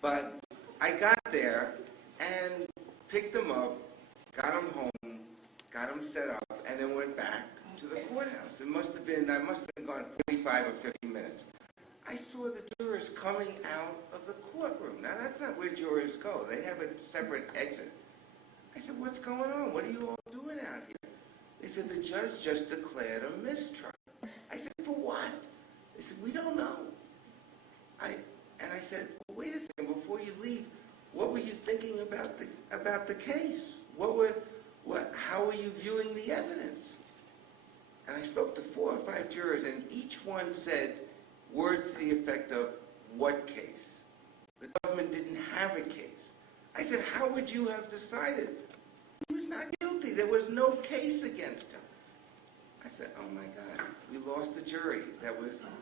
But I got there and picked him up, got him home, got him set up, and then went back to the courthouse. I must have been gone 45 or 50 minutes. I saw the jurors coming out of the courtroom. Now, that's not where jurors go. They have a separate exit. I said, what's going on? What are you all doing out here? They said, the judge just declared a mistrial. I said, for what? They said, we don't know. And I said, well, wait a second, before you leave, what were you thinking about the case? How were you viewing the evidence? And I spoke to 4 or 5 jurors, and each one said words to the effect of, what case? The government didn't have a case. I said, how would you have decided? He was not guilty. There was no case against him. I said, oh my God, we lost a jury that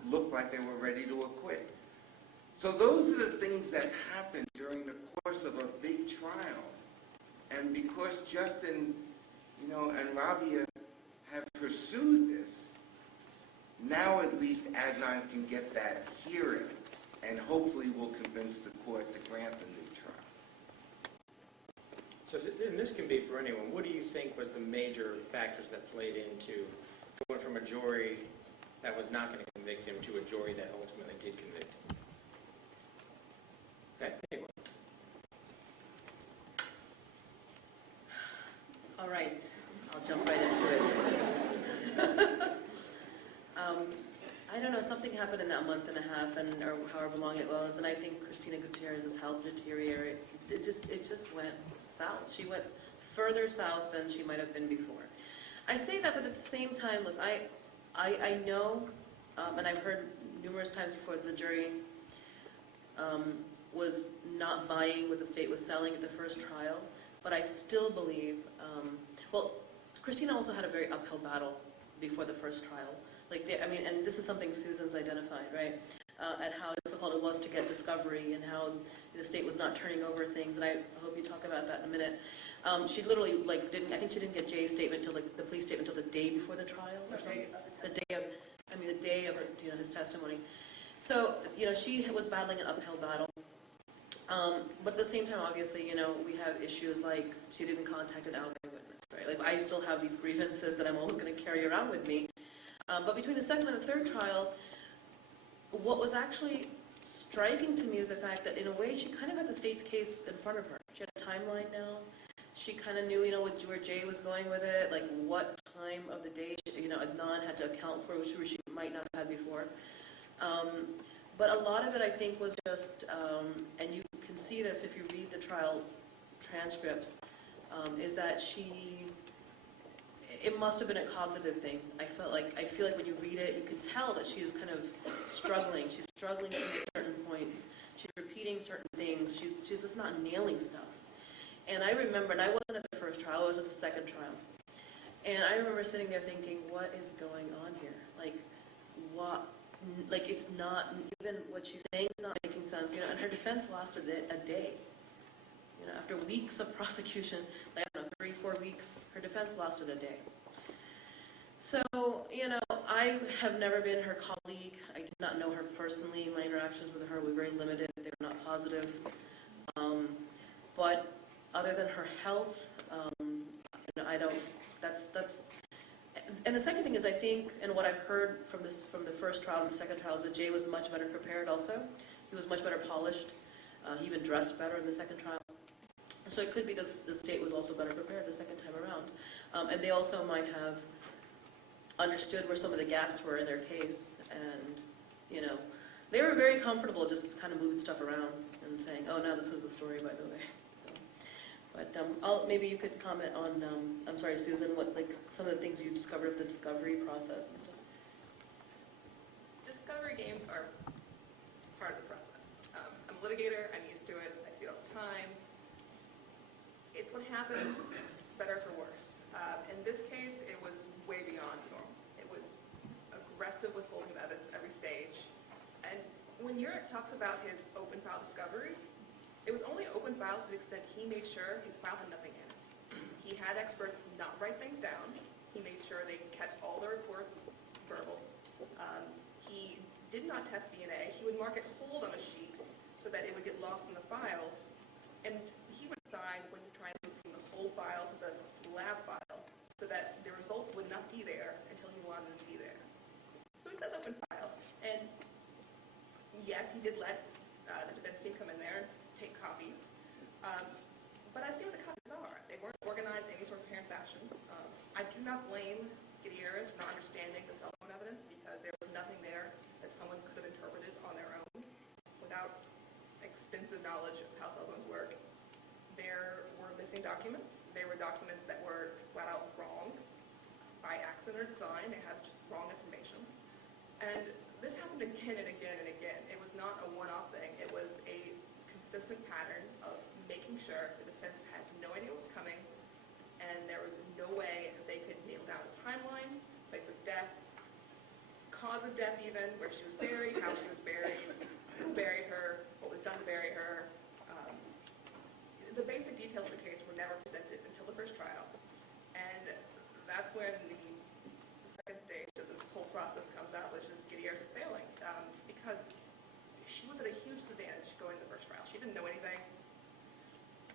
looked like they were ready to acquit. So those are the things that happen during the course of a big trial. And because Justin, and Rabia have pursued this, now at least Adnan can get that hearing, and hopefully will convince the court to grant the new trial. So and this can be for anyone. What do you think was the major factors that played into going from a jury that was not going to convict him to a jury that ultimately did convict him? Okay, anyone? All right, I'll jump right into it. I don't know, something happened in that month and a half, or however long it was, and I think Christina Gutierrez's health deteriorated. It just went south. She went further south than she might have been before. I say that, but at the same time, look, I know, and I've heard numerous times before, the jury was not buying what the state was selling at the first trial, but I still believe, well, Christina also had a very uphill battle before the first trial. And this is something Susan's identified, right? And how difficult it was to get discovery, and how the state was not turning over things, and I hope you talk about that in a minute. She literally, I think she didn't get Jay's statement till, the police statement till the day before the trial, or something. The day of his testimony. So, she was battling an uphill battle. But at the same time, obviously, we have issues like she didn't contact an alibi witness, right? I still have these grievances that I'm always going to carry around with me. But between the second and the third trial, what was actually striking to me is the fact that, in a way, she kind of had the state's case in front of her. She had a timeline now. she kind of knew, where Jay was going with it, like what time of the day, Adnan had to account for, which she might not have had before. But a lot of it, I think, was just, and you can see this if you read the trial transcripts, is that it must have been a cognitive thing. I feel like when you read it, you can tell that she is kind of struggling. She's struggling to make certain points. She's repeating certain things. She's just not nailing stuff. And I remember, and I wasn't at the first trial, I was at the second trial. And I remember sitting there thinking, what is going on here? It's not, even what she's saying is not making sense, and her defense lasted a day. After weeks of prosecution, like, I don't know, 3-4 weeks, her defense lasted a day. So, I have never been her colleague. I did not know her personally. My interactions with her were very limited. They were not positive. But other than her health, I don't, that's, and the second thing is, I think, and what I've heard from the first trial and the second trial, is that Jay was much better prepared also. He was much better polished. He even dressed better in the second trial. So it could be that the state was also better prepared the second time around. And they also might have understood where some of the gaps were in their case. And, they were very comfortable just kind of moving stuff around and saying, oh, now this is the story, by the way. But maybe you could comment on, I'm sorry, Susan, what, some of the things you discovered of the discovery process and stuff. Discovery games are part of the process. I'm a litigator. I'm used to it. I see it all the time. It's what happens, better for worse. In this case, it was way beyond normal. It was aggressive withholding of evidence at every stage. And when Uric talks about his open file discovery, it was only open file to the extent he made sure his file had nothing in it. He had experts not write things down. He made sure they kept all the reports verbal. He did not test DNA. He would mark it hold on a sheet so that it would get lost in the files. And he would decide when to try and move from the whole file to the lab file so that the results would not be there until he wanted them to be there. So he says open file. And yes, he did let the defense team come in there and take copies. But I see what the copies are. They weren't organized in any sort of parent fashion. I do not blame Gutierrez for not understanding the cell phone evidence because there was nothing there that someone could have interpreted on their own without extensive knowledge of how cell phones work. There were missing documents. There were documents that were flat out wrong by accident or design. They had just wrong information. And this happened again and again and again. It was not a one-off thing. It was a consistent pattern of making sure the defense had no idea what was coming, and there was no way that they could nail down a timeline, place of death, cause of death even, where she was buried, how she was buried, who buried her, what was done to bury her. The basic details of the case were never presented until the first trial, and that's when the second stage of this whole process comes out, which is Gutierrez's failings, because she was at a huge disadvantage going to the first trial. She didn't know anything.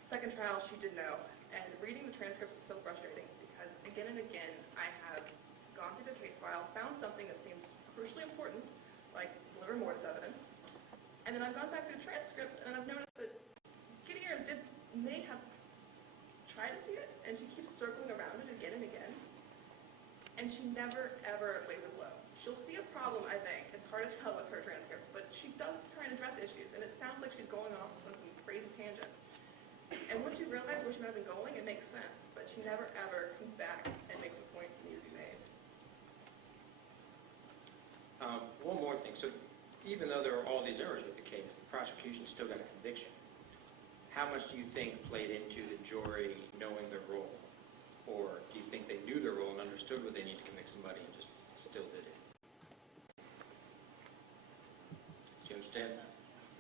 Second trial, she did know. And reading the transcripts is so frustrating because again and again, I have gone through the case file, found something that seems crucially important, like liver mortis evidence, and then I've gone back through the transcripts and I've noticed that Gutierrez may have tried to see it, and she keeps circling around it again and again, and she never, ever lays it low. She'll see a problem, I think. It's hard to tell with her transcripts, but she does try and address issues, and it sounds like she's going off on some crazy tangent. And once you realize where she might have been going, it makes sense, but she never, ever comes back and makes the points that need to be made. One more thing. So even though there are all these errors with the case, the prosecution still got a conviction. How much do you think played into the jury knowing their role? Or do you think they knew their role and understood what they need to convict somebody and just still did it? Do you understand that?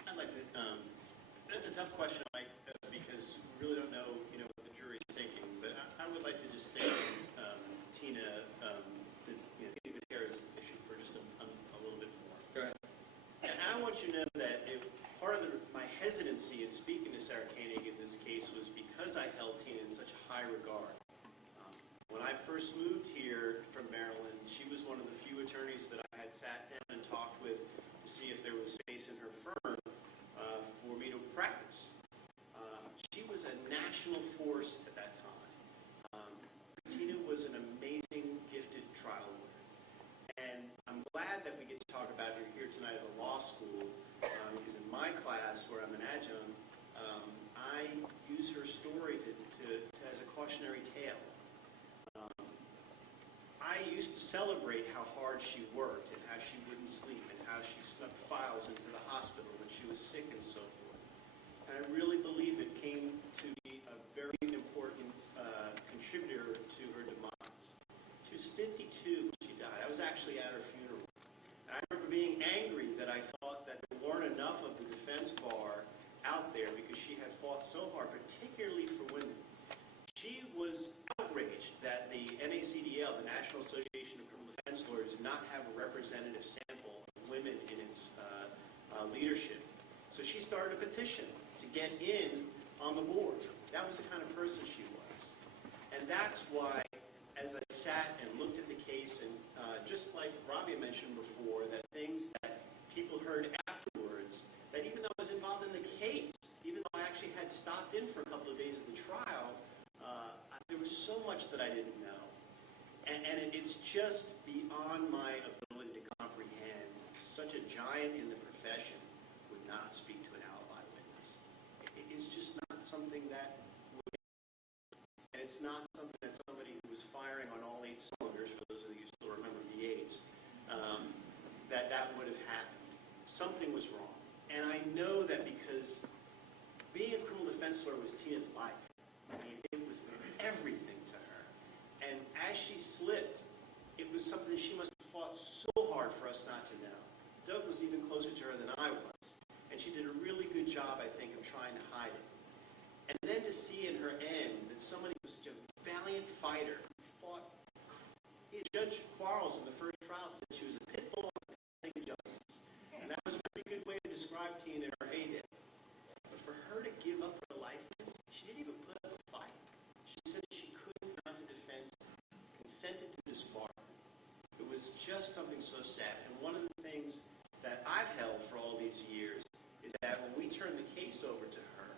I'd like to, that's a tough question, Mike, because we really don't know, what the jury's thinking. But I would like to just stay on Tina, the Gutierrez issue for just a little bit more. Go ahead. And I want you to know that part of my hesitancy in speaking to Sarah Koenig in this case was because I held Tina in such a high regard. When I first moved here from Maryland, she was one of the few attorneys that I had sat down and talked with to see if there was space in her firm for me to practice. She was a national force at that I use her story as a cautionary tale. I used to celebrate how hard she worked and how she wouldn't sleep and how she snuck files into the hospital when she was sick and so forth. And I really believe it came to be a very important contributor to her demise. She was 52 when she died. I was actually at her funeral. And I remember being angry that I thought that there weren't enough of the defense bar out there because she had fought so hard, particularly for women. She was outraged that the NACDL, the National Association of Criminal Defense Lawyers, did not have a representative sample of women in its leadership. So she started a petition to get in on the board. That was the kind of person she was. And that's why, as I sat and looked at the case, and just like Rabia mentioned before, that things that people heard afterwards, that even though I was involved in the case, even though I actually had stopped in for a couple of days of the trial, there was so much that I didn't know. And it's just beyond my ability to comprehend. Such a giant in the profession would not speak to an alibi witness. It's just not something that would, and it's not something that somebody who was firing on all 8 cylinders, for those of you who still remember V8s, that would have happened. Something was wrong. And I know that because being a criminal defense lawyer was Tina's life. I mean, it was everything to her. And as she slipped, it was something she must have fought so hard for us not to know. Doug was even closer to her than I was. And she did a really good job, I think, of trying to hide it. And then to see in her end that somebody was such a valiant fighter who fought. Judge Quarles in the first trial said she was a pit bull on the justice. And that was a pretty good way to describe Tina in her heyday. But for her to give up her license, she didn't even put up a fight. She said she couldn't mount a defense, consented to disbarment. It was just something so sad. And one of the things that I've held for all these years is that when we turned the case over to her,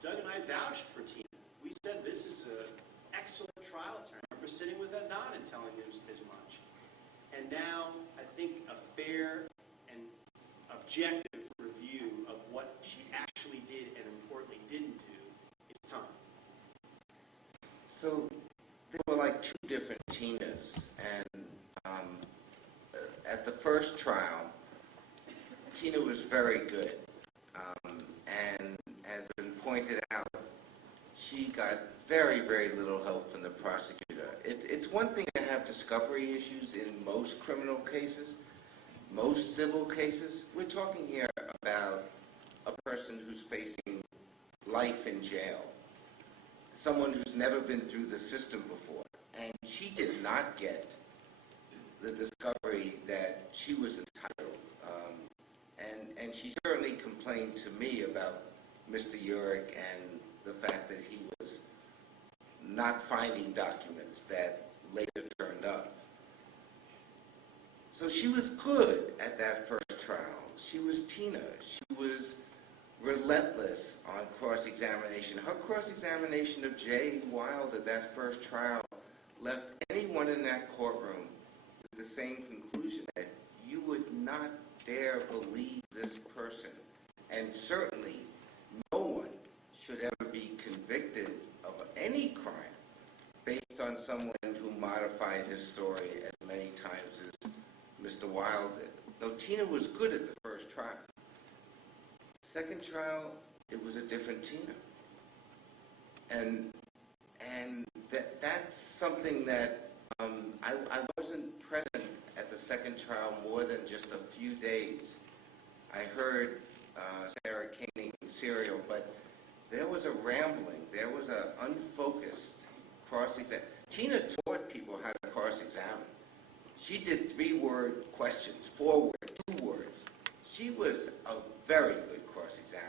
Doug and I vouched for Tina. We said this is an excellent trial attorney. I remember sitting with Adnan and telling him as much. And now I think a fair and objective review of what she actually did and importantly didn't do is time. So there were like 2 different Tinas, and at the first trial, Tina was very good, and as been pointed out, she got very, very little help from the prosecutor. It's one thing to have discovery issues in most criminal cases, most civil cases. We're talking here about a person who's facing life in jail, someone who's never been through the system before, and she did not get the discovery that she was entitled. And she certainly complained to me about Mr. Urick and the fact that he was not finding documents that later turned up. So she was good at that first trial. She was Tina. She was relentless on cross-examination. Her cross-examination of Jay Wilde at that first trial left anyone in that courtroom with the same conclusion, that you would not dare believe this person. And certainly no one should ever be convicted of any crime based on someone who modified his story as many times as Mr. Wilde did. No, Tina was good at the first trial. Second trial, it was a different Tina. And that's something that I wasn't present at the second trial more than just a few days. I heard Sarah Koenig serial, but there was a rambling, there was an unfocused cross-examination. Tina taught people how to cross-examine. She did 3-word questions, 4-word, 2 words. She was a very good cross-examiner.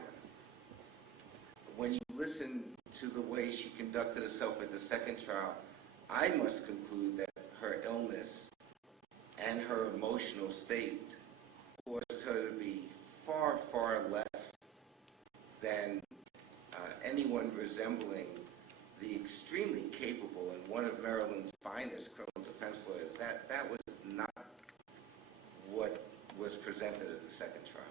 When you listen to the way she conducted herself at the second trial, I must conclude that her illness and her emotional state caused her to be far, far less than anyone resembling the extremely capable and one of Maryland's finest criminal defense lawyers. That was not what was presented at the second trial.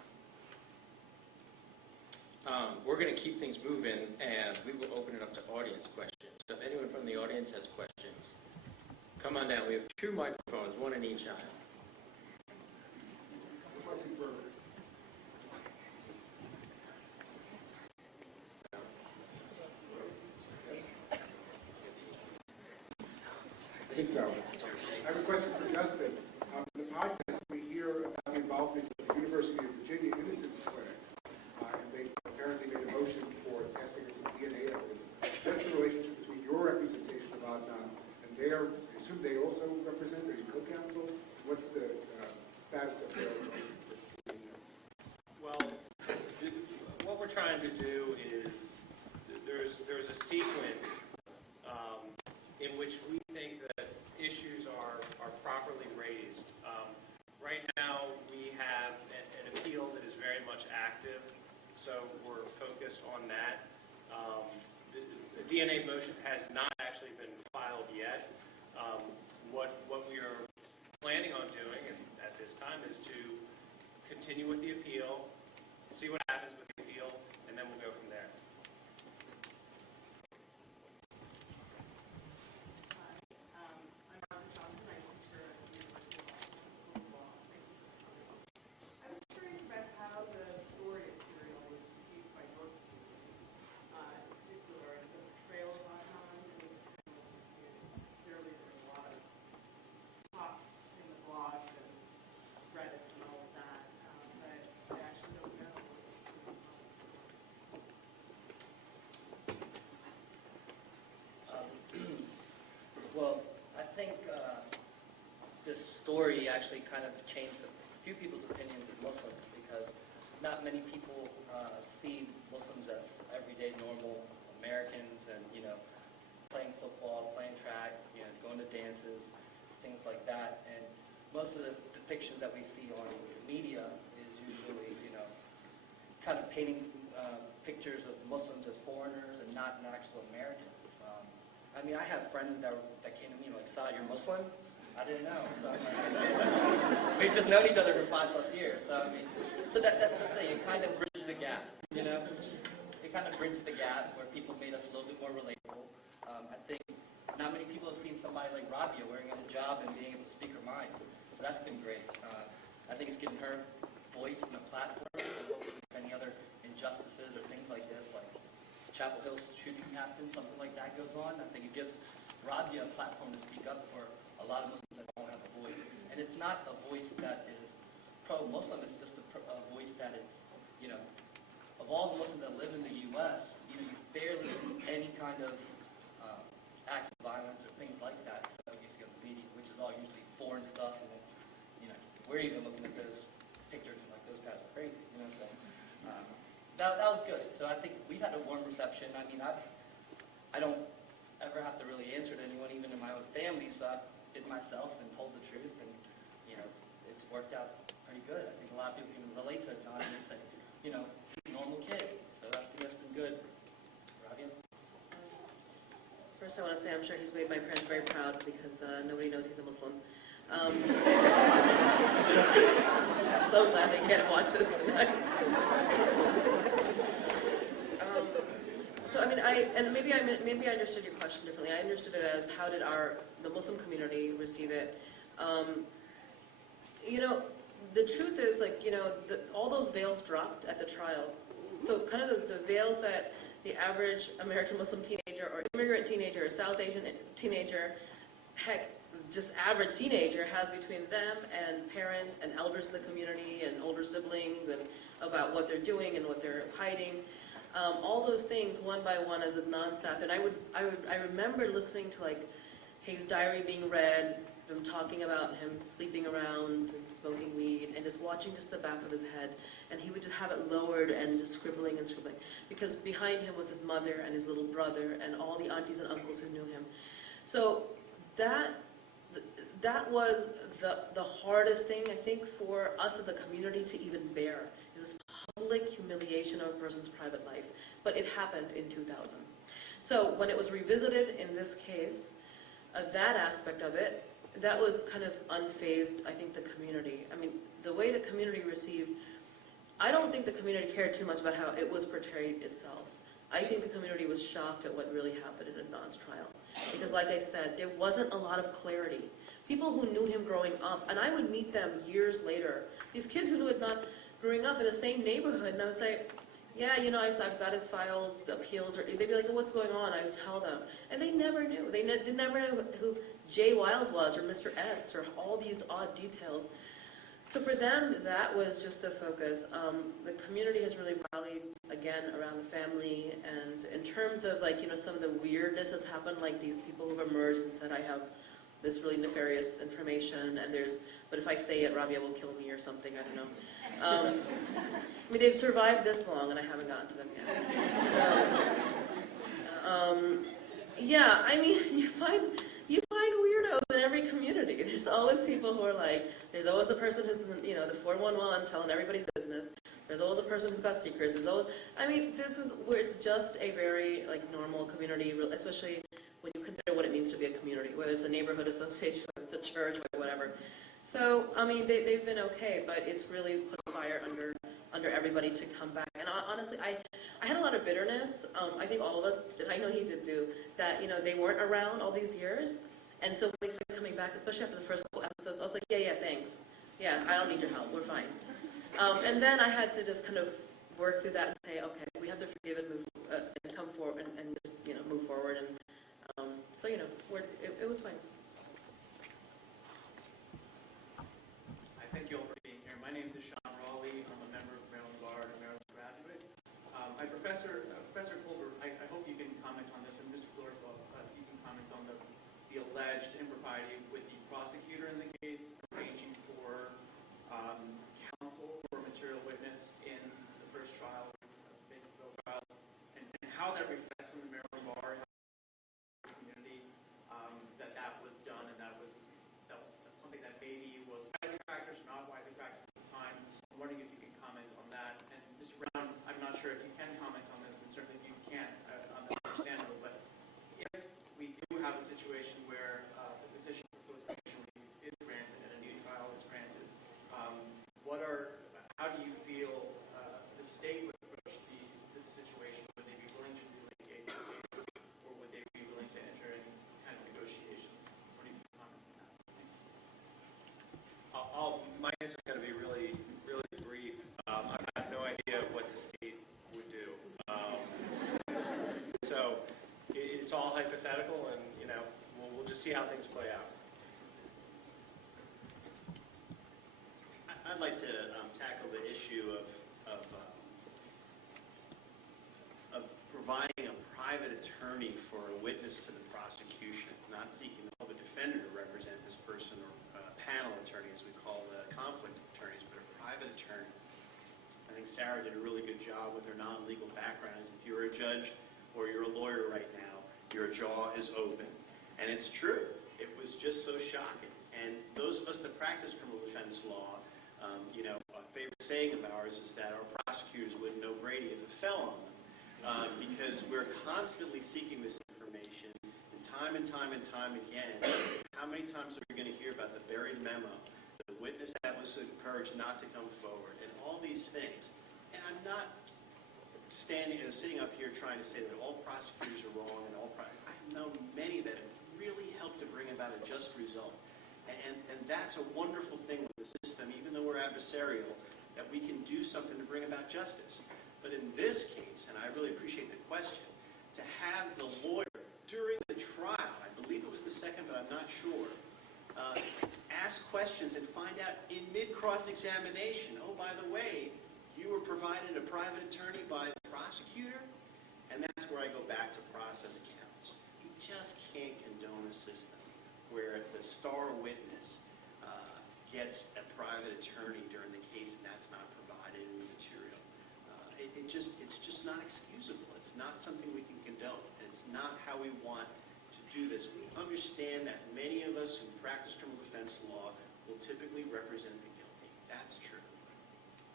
We're going to keep things moving, and we will open it up to audience questions. So if anyone from the audience has questions, come on down. We have 2 microphones, 1 in each aisle. I think so. I have a question for Justin. In the podcast, we hear about the involvement of the University of Virginia Innocence Clinic, and they apparently made a motion for testing of some DNA evidence. What's the relationship between your representation of Adnan and their, I assume they also represent, are you co-counsel? What's the status of their relationship? Well, what we're trying to do is there's a sequence in which we think that issues are properly raised. Right now, we have an appeal that is very much active, so we're focused on that. The DNA motion has not actually been filed yet. What we are planning on doing at this time is to continue with the appeal, see what happens with the appeal, and then we'll go from there. Well, I think this story actually kind of changed a few people's opinions of Muslims, because not many people see Muslims as everyday normal Americans, and playing football, playing track, going to dances, things like that. And most of the depictions that we see on media is usually kind of painting pictures of Muslims as foreigners and not actual Americans. I mean, I have friends that came to me like, "Syed, you're Muslim?" I didn't know. So I'm like, we've just known each other for 5+ years. So I mean, that's the thing. It kind of bridged the gap, It kind of bridged the gap where people made us a little bit more relatable. I think not many people have seen somebody like Rabia wearing a hijab and being able to speak her mind. So that's been great. I think it's given her voice and a platform. And hopefully any other injustices or things like this, like Chapel Hill shooting happened, something like that goes on, I think it gives Rabia a platform to speak up for a lot of Muslims that don't have a voice. And it's not a voice that is pro-Muslim, it's just a voice that it's, of all the Muslims that live in the U.S., you barely see any kind of acts of violence or things like that you see on the media, which is all usually foreign stuff, and it's, we're even looking at those pictures and like, those guys are crazy, so. That was good. So I think we've had a warm reception. I mean, I don't ever have to really answer to anyone, even in my own family, so I did myself and told the truth, and, it's worked out pretty good. I think a lot of people can relate to it, John, and they say, normal kid. So I think that's been good. Rabia? First, I want to say I'm sure he's made my parents very proud, because nobody knows he's a Muslim. So glad they can't watch this tonight. So I mean, maybe I understood your question differently. I understood it as, how did the Muslim community receive it? The truth is, all those veils dropped at the trial. So kind of the veils that the average American Muslim teenager or immigrant teenager or South Asian teenager, heck, just average teenager has between them and parents and elders in the community and older siblings, and about what they're doing and what they're hiding. All those things, one by one, as Adnan sat there. And I remember listening to his diary being read, them talking about him sleeping around and smoking weed, and just watching just the back of his head. And he would just have it lowered and just scribbling and scribbling. Because behind him was his mother and his little brother and all the aunties and uncles who knew him. So that was the hardest thing, I think, for us as a community to even bear, is this public humiliation of a person's private life. But it happened in 2000. So when it was revisited in this case, that aspect of it, that was kind of unfazed, I think, the community. I mean, the way the community received I don't think the community cared too much about how it was portrayed itself. I think the community was shocked at what really happened in Adnan's trial. Because like I said, there wasn't a lot of clarity. People who knew him growing up, and I would meet them years later, these kids who knew Adnan growing up in the same neighborhood, and I would say, yeah, you know, I've got his files, the appeals, or they'd be like, oh, what's going on? I would tell them. And they never knew. They never knew who Jay Wiles was, or Mr. S, or all these odd details. So for them, that was just the focus. The community has really rallied, again, around the family, and in terms of, like, you know, some of the weirdness that's happened, like these people who've emerged and said, I have this really nefarious information, and but if I say it, Rabia will kill me or something, I don't know. I mean, they've survived this long, and I haven't gotten to them yet. So, yeah, I mean, you find weirdos in every community. There's always people who are like, there's always the person who's, you know, the 411 telling everybody's business. There's always a person who's got secrets. There's always, I mean, this is where it's just a very, like, normal community, especially when you consider what it means to be a community, whether it's a neighborhood association, whether it's a church, or whatever. So, I mean, they've been okay, but it's really put a fire under everybody to come back. And honestly, I had a lot of bitterness. I think all of us, I know he did too, that, you know, they weren't around all these years. And so when they started coming back, especially after the first couple episodes, I was like, yeah, thanks. Yeah, I don't need your help. We're fine. And then I had to just kind of work through that and say, okay, we have to forgive and move and come forward and just, you know, move forward. And so, you know, it was fine. I thank you all for being here. My name is Sean Raleigh. I'm a member of Maryland Bar and a Maryland graduate. Professor Colbert, I hope you can comment on this, and Mr. Flores, you can comment on the alleged impropriety with the prosecutor in the case, arranging for counsel for a material witness in the first trial, and how that reflects on the Maryland Bar community, that was done, and that was something that maybe was widely practiced or not widely practiced at the time. I'm wondering if you can comment on that. And Mr. Brown, I'm not sure if you can comment on this, and certainly if you can't, that's understandable, but if we do have a situation where the petition for post-conviction relief is granted and a new trial is granted, how do you feel the state would approach this situation? Would they be willing to relitigate the case, or would they be willing to enter any kind of negotiations? What do you comment on that? Thanks. My answer is going to be really, really brief. I have no idea what the state would do. So it's all hypothetical, and, you know, we'll just see how things play out. I'd like to tackle the issue of providing a private attorney for a witness to the prosecution, not seeking the public defender to represent this person, or a panel attorney, as we call the conflict attorneys, but a private attorney. I think Sarah did a really good job with her non-legal background. As if you're a judge or you're a lawyer right now, your jaw is open. And it's true. It was just so shocking. And those of us that practice criminal defense law, you know, a favorite saying of ours is that our prosecutors wouldn't know Brady if it fell on them, because we're constantly seeking this information, and time again. How many times are we going to hear about the buried memo, the witness that was encouraged not to come forward, and all these things? And I'm not sitting up here trying to say that all prosecutors are wrong, and I know many that have really helped to bring about a just result. And that's a wonderful thing with the system, even though we're adversarial, that we can do something to bring about justice. But in this case, and I really appreciate the question, to have the lawyer during the trial, I believe it was the second, but I'm not sure, ask questions and find out in mid-cross-examination, oh, by the way, you were provided a private attorney by the prosecutor, and that's where I go back to process counts. You just can't condone a system where the star witness gets a private attorney during the case, and that's not provided in the material. It's just not excusable. It's not something we can condone. And it's not how we want to do this. We understand that many of us who practice criminal defense law will typically represent the guilty. That's true.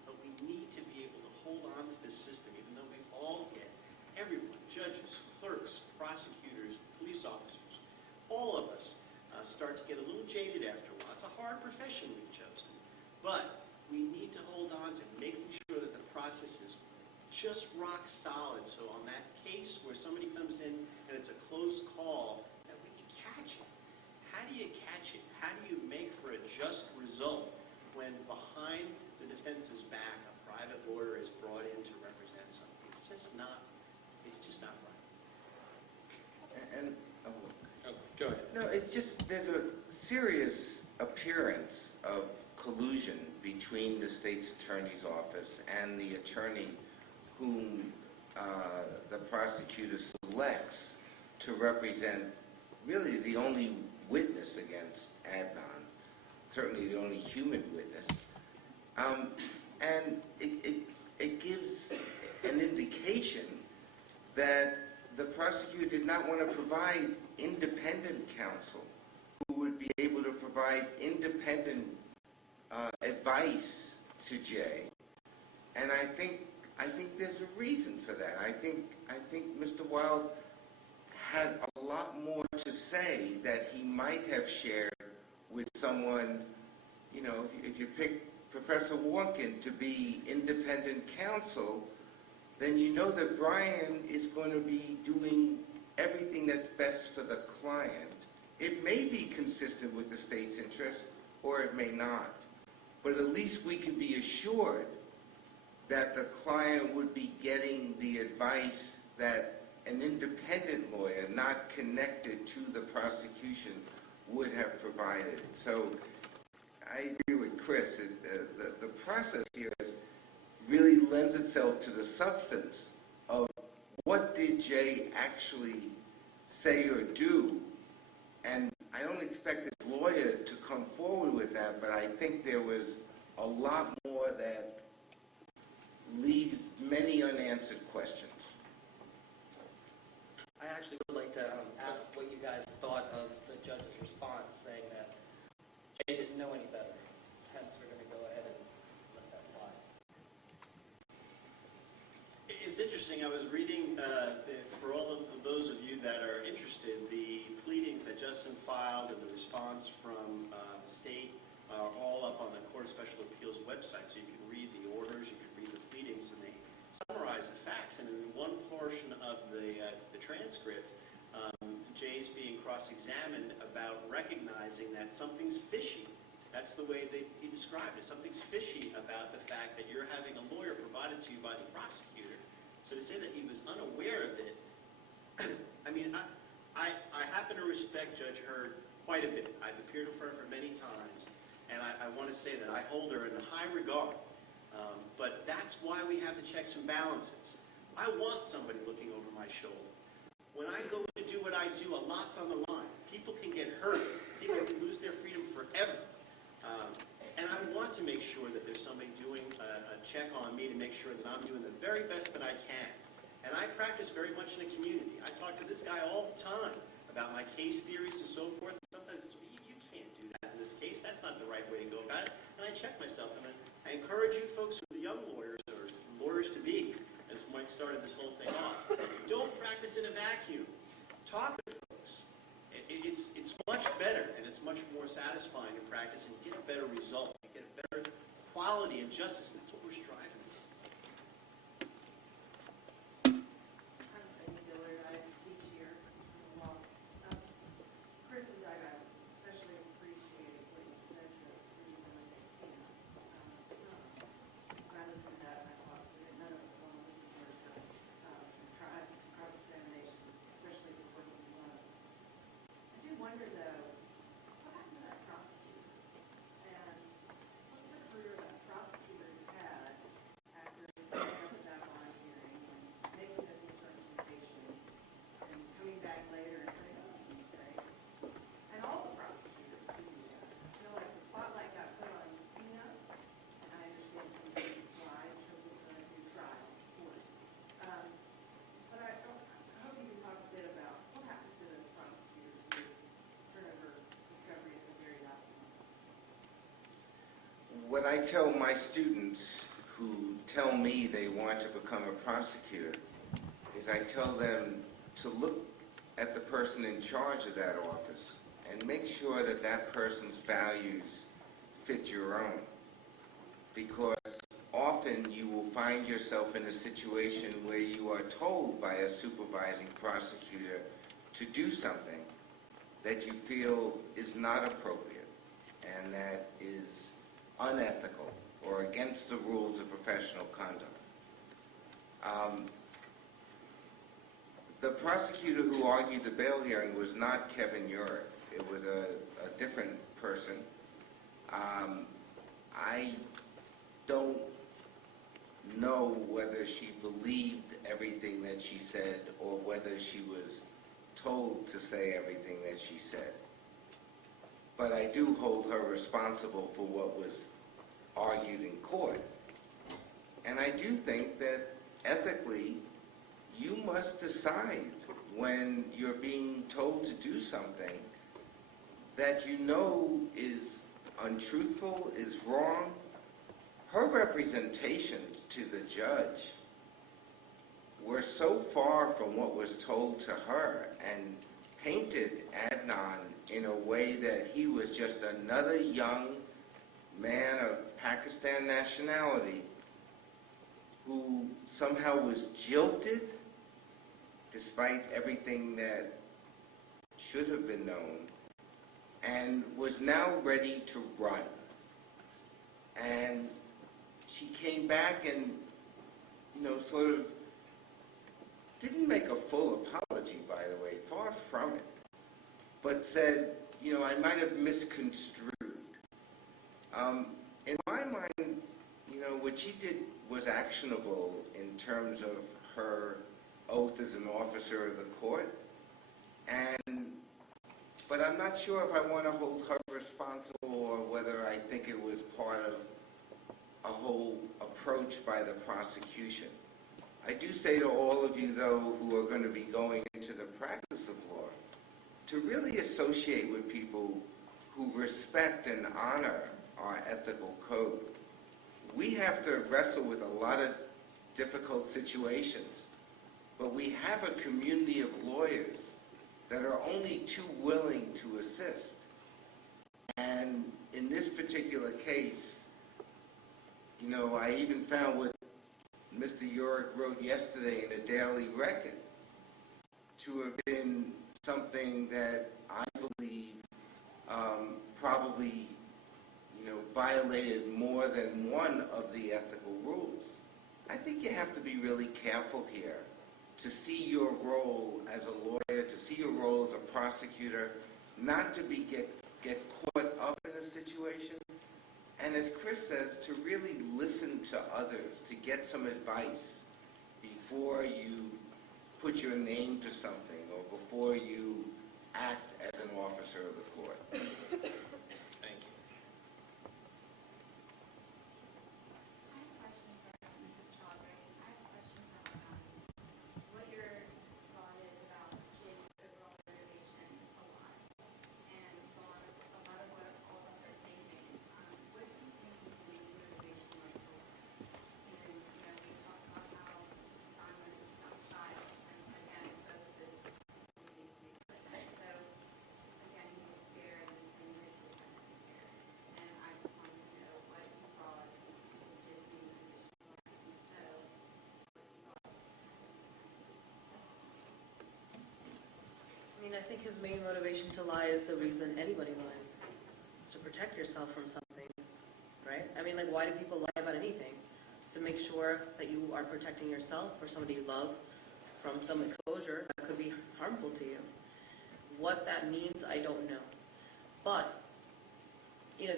But we need to be able to hold on to this system, even though we all get, everyone, judges, clerks, prosecutors, police officers, all of us start to get a little jaded after a while. It's a hard profession we've chosen. But we need to hold on to making sure that the rock solid, so on that case where somebody comes in and it's a close call, that we can catch it. How do you catch it? How do you make for a just result when behind the defense's back a private lawyer is brought in to represent something? It's just not right. And Oh, go ahead. no, it's just there's a serious appearance of collusion between the state's attorney's office and the attorney whom the prosecutor selects to represent really the only witness against Adnan, certainly the only human witness. And it gives an indication that the prosecutor did not want to provide independent counsel who would be able to provide independent advice to Jay. And I think there's a reason for that. I think Mr. Wild had a lot more to say that he might have shared with someone. You know, if you pick Professor Walken to be independent counsel, then you know that Brian is going to be doing everything that's best for the client. It may be consistent with the state's interest, or it may not. But at least we can be assured that the client would be getting the advice that an independent lawyer, not connected to the prosecution, would have provided. So I agree with Chris. The process here really lends itself to the substance of what did Jay actually say or do. And I don't expect his lawyer to come forward with that, but I think there was a lot more that leaves many unanswered questions. I actually would like to ask what you guys thought of the judge's response, saying that Jay didn't know any better. Hence, we're going to go ahead and let that slide. It's interesting. I was reading, for all of those of you that are interested, the pleadings that Justin filed and the response from the state are all up on the Court of Special Appeals website, so you can read the orders, you can read the pleadings, and they summarize the facts. And in one portion of the transcript, Jay's being cross-examined about recognizing that something's fishy. That's the way he described it. Something's fishy about the fact that you're having a lawyer provided to you by the prosecutor. So to say that he was unaware of it, I mean, I happen to respect Judge Hurd quite a bit. I've appeared in front of her many times, and I want to say that I hold her in high regard. But that's why we have the checks and balances. I want somebody looking over my shoulder. When I go to do what I do, a lot's on the line. People can get hurt. People can lose their freedom forever. And I want to make sure that there's somebody doing a check on me to make sure that I'm doing the very best that I can. And I practice very much in the community. I talk to this guy all the time about my case theories and so forth. Sometimes you can't do that in this case. That's not the right way to go about it. And I check myself. And I encourage you folks who are young lawyers or lawyers-to-be, as Mike started this whole thing off, don't practice in a vacuum. Talk to folks. It's much better and it's much more satisfying in practice, and you get a better result. You get a better quality and justice, and that's what we're striving for. What I tell my students who tell me they want to become a prosecutor is I tell them to look at the person in charge of that office and make sure that that person's values fit your own. Because often you will find yourself in a situation where you are told by a supervising prosecutor to do something that you feel is not appropriate and that is unethical or against the rules of professional conduct. The prosecutor who argued the bail hearing was not Kevin Urick. It was a different person. I don't know whether she believed everything that she said or whether she was told to say everything that she said. But I do hold her responsible for what was argued in court. And I do think that ethically, you must decide when you're being told to do something that you know is untruthful, is wrong. Her representations to the judge were so far from what was told to her and painted Adnan in a way that he was just another young man of Pakistan nationality who somehow was jilted despite everything that should have been known, and was now ready to run. And she came back and, sort of didn't make a full apology, by the way, far from it, but said, I might have misconstrued. In my mind, what she did was actionable in terms of her oath as an officer of the court, but I'm not sure if I want to hold her responsible or whether I think it was part of a whole approach by the prosecution. I do say to all of you, though, who are going to be going into the practice of law, to really associate with people who respect and honor our ethical code. We have to wrestle with a lot of difficult situations, but we have a community of lawyers that are only too willing to assist. And in this particular case, I even found what Mr. Urick wrote yesterday in the Daily Record to have been something that I believe probably violated more than one of the ethical rules. I think you have to be really careful here to see your role as a lawyer, to see your role as a prosecutor, not to get caught up in a situation, and as Chris says, to really listen to others, to get some advice before you put your name to something or before you act as an officer of the court. Thank you. I have a question for Mrs. Chaudhry. I have a question about what your thought is about Jake's overall motivation to lie, and a lot of what all of us are thinking. What do you think is the main motivation like to lie? And we talked about how Simon is not a child, and again, so this is so again, he was scared in the same way she was scared. And I just wanted to know what you thought his main motivation was, and so what you thought. I think his main motivation to lie is the reason anybody lies. It's to protect yourself from something, right? Why do people lie about anything? It's to make sure that you are protecting yourself or somebody you love from some exposure that could be harmful to you. What that means, I don't know. But,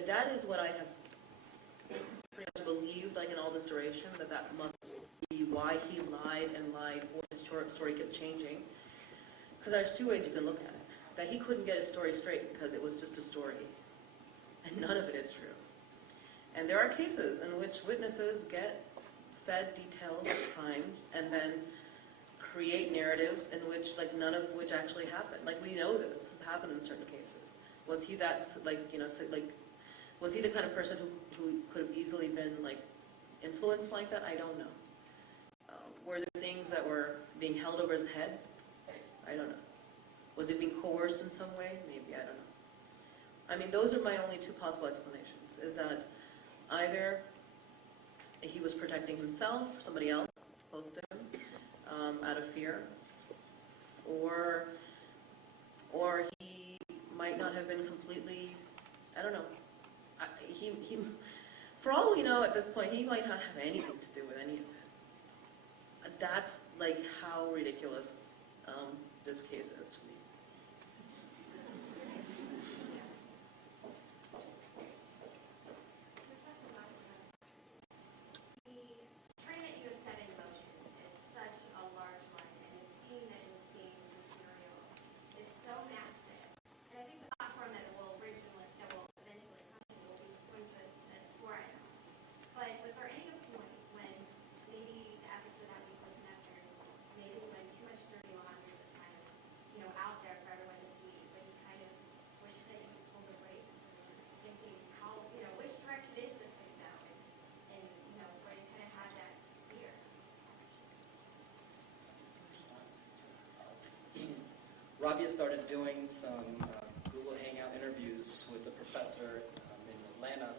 that is what I have pretty much believed, in all this duration, that must be why he lied and lied, or his story kept changing. Because there's two ways you can look at it. That he couldn't get his story straight because it was just a story. And none of it is true. And there are cases in which witnesses get fed details of crimes and then create narratives in which, none of which actually happened. We know this has happened in certain cases. Was he that, was he the kind of person who could have easily been, influenced like that? I don't know. Were there things that were being held over his head? I don't know. Was it being coerced in some way? Maybe, I don't know. Those are my only two possible explanations, is that either he was protecting himself, somebody else close to him, out of fear, or he might not have been completely, I don't know. He, for all we know at this point, he might not have anything to do with any of this. That's like how ridiculous this case is to me. The train that you have set in motion is such a large one, and the scheme that is being material is so massive. And I think the platform that will eventually come to will be points that's foreign. But was there any point when maybe the ethics would have to be close enough, maybe when too much dirty laundry was kind of, out there for everyone to see, but you kind of wish that you could pull the brakes, thinking how, which direction is this thing going? And, where you kind of had that fear. Rabia started doing some Google Hangout interviews with a professor in Atlanta,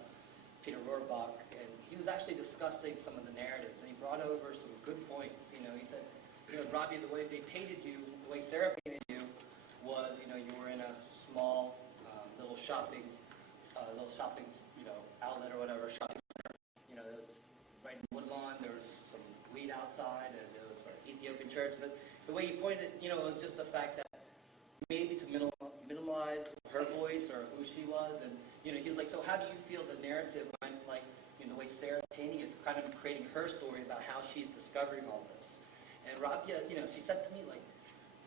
Peter Rohrbach, and he was actually discussing some of the narratives, and he brought over some good points. He said, Rabia, the way they painted you, the way Sarah painted you, was, you were in a small little shopping, outlet or whatever, shopping center. There was right in Woodlawn, there was some weed outside, and there was an Ethiopian church. But the way he pointed, it was just the fact that maybe to minimize her voice or who she was, and he was like, so how do you feel the narrative went, like, the way Sarah's painting it's kind of creating her story about how she's discovering all this. And Rabia, she said to me, like,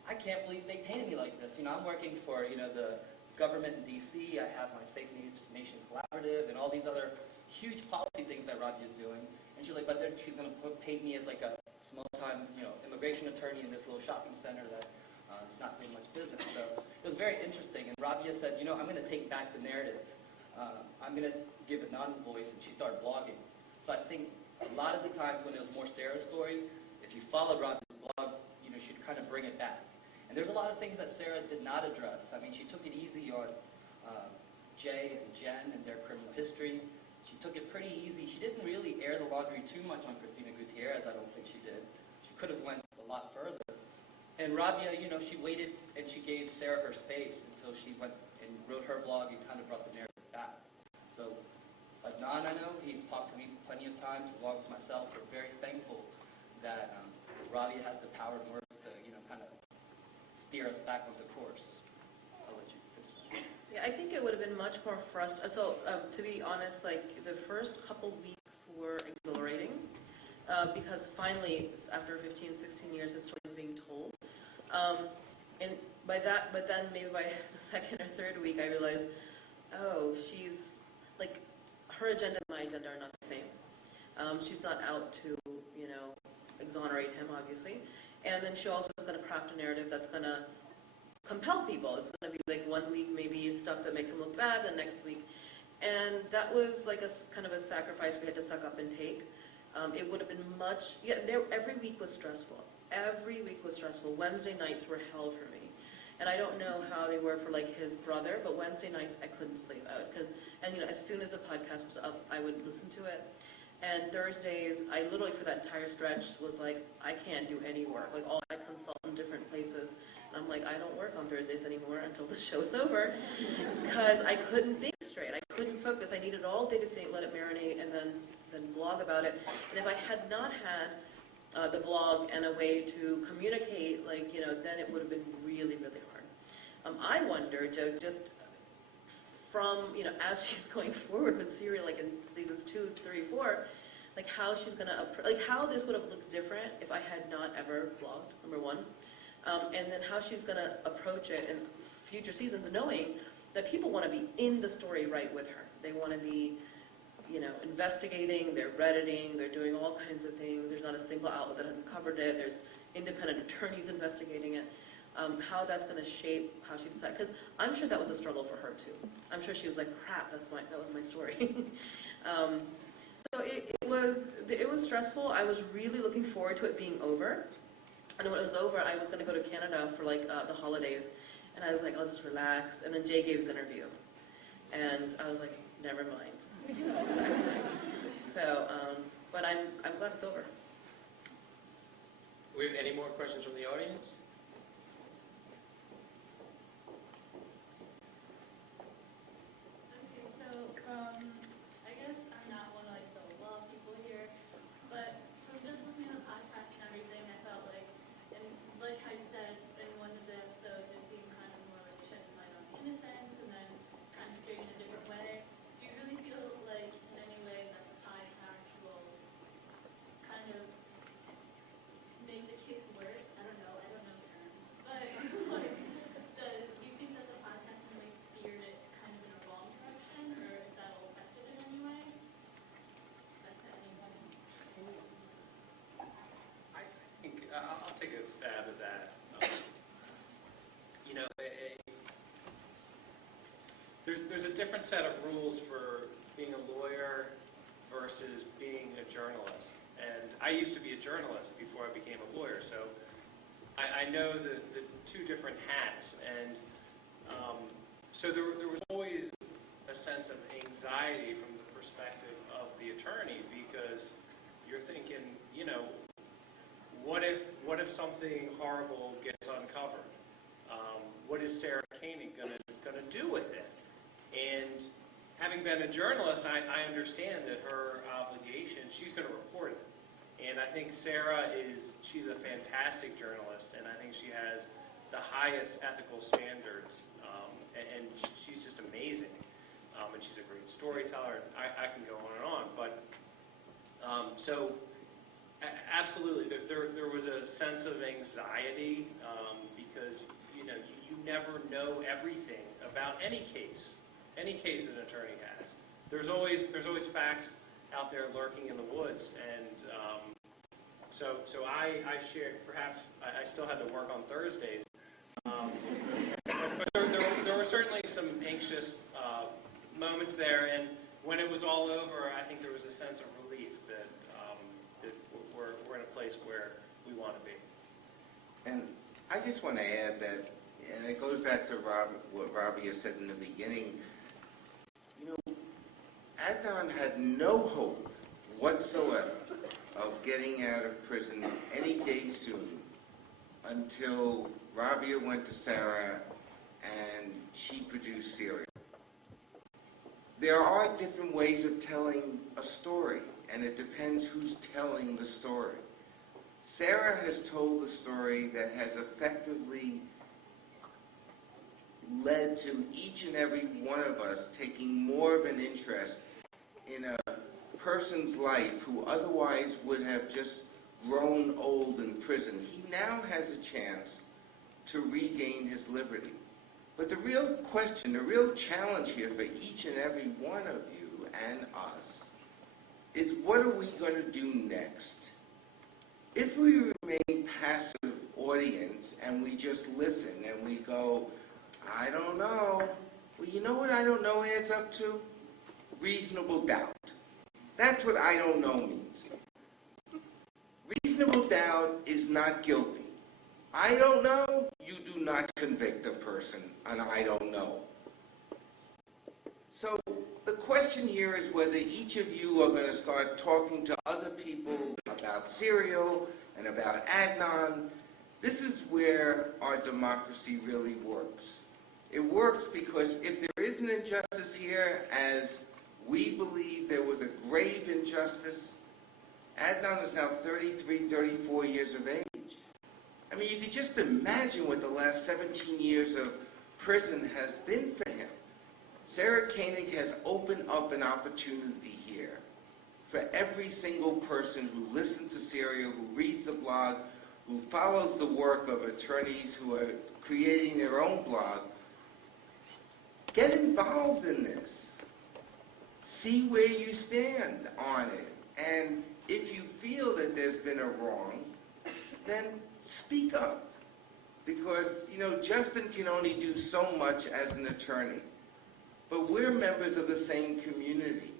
I can't believe they painted me like this. I'm working for, the government in D.C. I have my Safe Nation Collaborative and all these other huge policy things that Rabia's doing. And she's like, but then she's going to paint me as like a small-time, immigration attorney in this little shopping center that it's not doing much business. So it was very interesting. And Rabia said, I'm going to take back the narrative. I'm going to give a non-voice, and she started blogging. So I think a lot of the times when it was more Sarah's story, if you followed Rabia's blog, she'd kind of bring it back. And there's a lot of things that Sarah did not address. I mean, she took it easy on Jay and Jen and their criminal history. She took it pretty easy. She didn't really air the laundry too much on Christina Gutierrez, I don't think she did. She could have went a lot further. And Rabia, she waited and she gave Sarah her space until she went and wrote her blog and kind of brought the narrative back. So Adnan, I know, he's talked to me plenty of times, as long as myself. We're very thankful that Rabia has the power and words to, kind of steer us back on the course. I'll let you finish. Yeah, I think it would have been much more frustrating. So, to be honest, like, the first couple weeks were exhilarating because finally, after 15, 16 years, his story was being told. And but then maybe by the second or third week, I realized, oh, she's, like, her agenda and my agenda are not the same. She's not out to, exonerate him, obviously. And then she also is going to craft a narrative that's going to compel people. It's going to be like 1 week maybe stuff that makes him look bad, the next week. And that was like a kind of a sacrifice we had to suck up and take. It would have been much, every week was stressful. Every week was stressful. Wednesday nights were hell for me. And I don't know how they were for like his brother, but Wednesday nights I couldn't sleep out. And as soon as the podcast was up, I would listen to it. And Thursdays, I literally, for that entire stretch, was like, I can't do any work. Like, I consult in different places. And I'm like, I don't work on Thursdays anymore until the show's over. Because I couldn't think straight. I couldn't focus. I needed all day to think, let it marinate, and then blog about it. And if I had not had the blog and a way to communicate, like, then it would have been really, really hard. I wonder, just from, as she's going forward with Serial, like in seasons 2, 3, 4, like how she's going to, like how this would have looked different if I had not ever blogged, number one. And then how she's going to approach it in future seasons, knowing that people want to be in the story right with her. They want to be, investigating, they're Redditing, they're doing all kinds of things. There's not a single outlet that hasn't covered it. There's independent attorneys investigating it. How that's going to shape how she decides. Because I'm sure that was a struggle for her, too. I'm sure she was like, crap, that was my story. So it was stressful. I was really looking forward to it being over. And when it was over, I was going to go to Canada for like the holidays. And I was like, I'll just relax. And then Jay gave his interview. And I was like, never mind. So, but I'm glad it's over. We have any more questions from the audience? Okay, so, I guess I'm not one of like the law people here, but from just listening to the podcast and everything, I felt like, and like how you said in one of the episodes, it seemed kind of more like shedding light on innocence and then kind of steering in a different way. Do you really feel like in any way that the podcast will kind of make the case worse? I don't know terms, but like, do you think that the podcast can like steer it kind of in a wrong direction, or if that'll affect it in any way? That's to anybody. I think I'll take a stab at that. You know, there's a different set of rules for being a lawyer versus being a journalist. And I used to be a journalist before I became a lawyer, so I know the two different hats. And so there was always a sense of anxiety from the perspective of the attorney, because you're thinking, you know, what if something horrible gets uncovered? What is Sarah Koenig going to do with it? And having been a journalist, I understand that her obligation, she's going to report it. And I think Sarah she's a fantastic journalist, and I think she has the highest ethical standards, and she's just amazing. And she's a great storyteller. I can go on and on, but absolutely, there was a sense of anxiety because you know you never know everything about any case that an attorney has. There's always facts out there lurking in the woods, and so I shared. Perhaps I still had to work on Thursdays, but there were certainly some anxious moments there, and when it was all over, I think there was a sense of relief that we're in a place where we want to be. And I just want to add that, and it goes back to what Robbie has said in the beginning, you know, Adnan had no hope whatsoever of getting out of prison any day soon until Rabia went to Sarah and she produced Serial. There are different ways of telling a story, and it depends who's telling the story. Sarah has told the story that has effectively led to each and every one of us taking more of an interest in a person's life who otherwise would have just grown old in prison. He now has a chance to regain his liberty. But the real question, the real challenge here for each and every one of you and us is, what are we going to do next? If we remain passive audience and we just listen and we go, I don't know. Well, you know what I don't know adds up to? Reasonable doubt. That's what I don't know means. Reasonable doubt is not guilty. I don't know, you do not convict a person on I don't know. So the question here is whether each of you are going to start talking to other people about Serial and about Adnan. This is where our democracy really works. It works because if there is an injustice here, as we believe there was a grave injustice, Adnan is now 33, 34 years of age. I mean, you could just imagine what the last 17 years of prison has been for him. Sarah Koenig has opened up an opportunity here for every single person who listens to Serial, who reads the blog, who follows the work of attorneys who are creating their own blog. Get involved in this. See where you stand on it. And if you feel that there's been a wrong, then speak up. Because, you know, Justin can only do so much as an attorney. But we're members of the same community.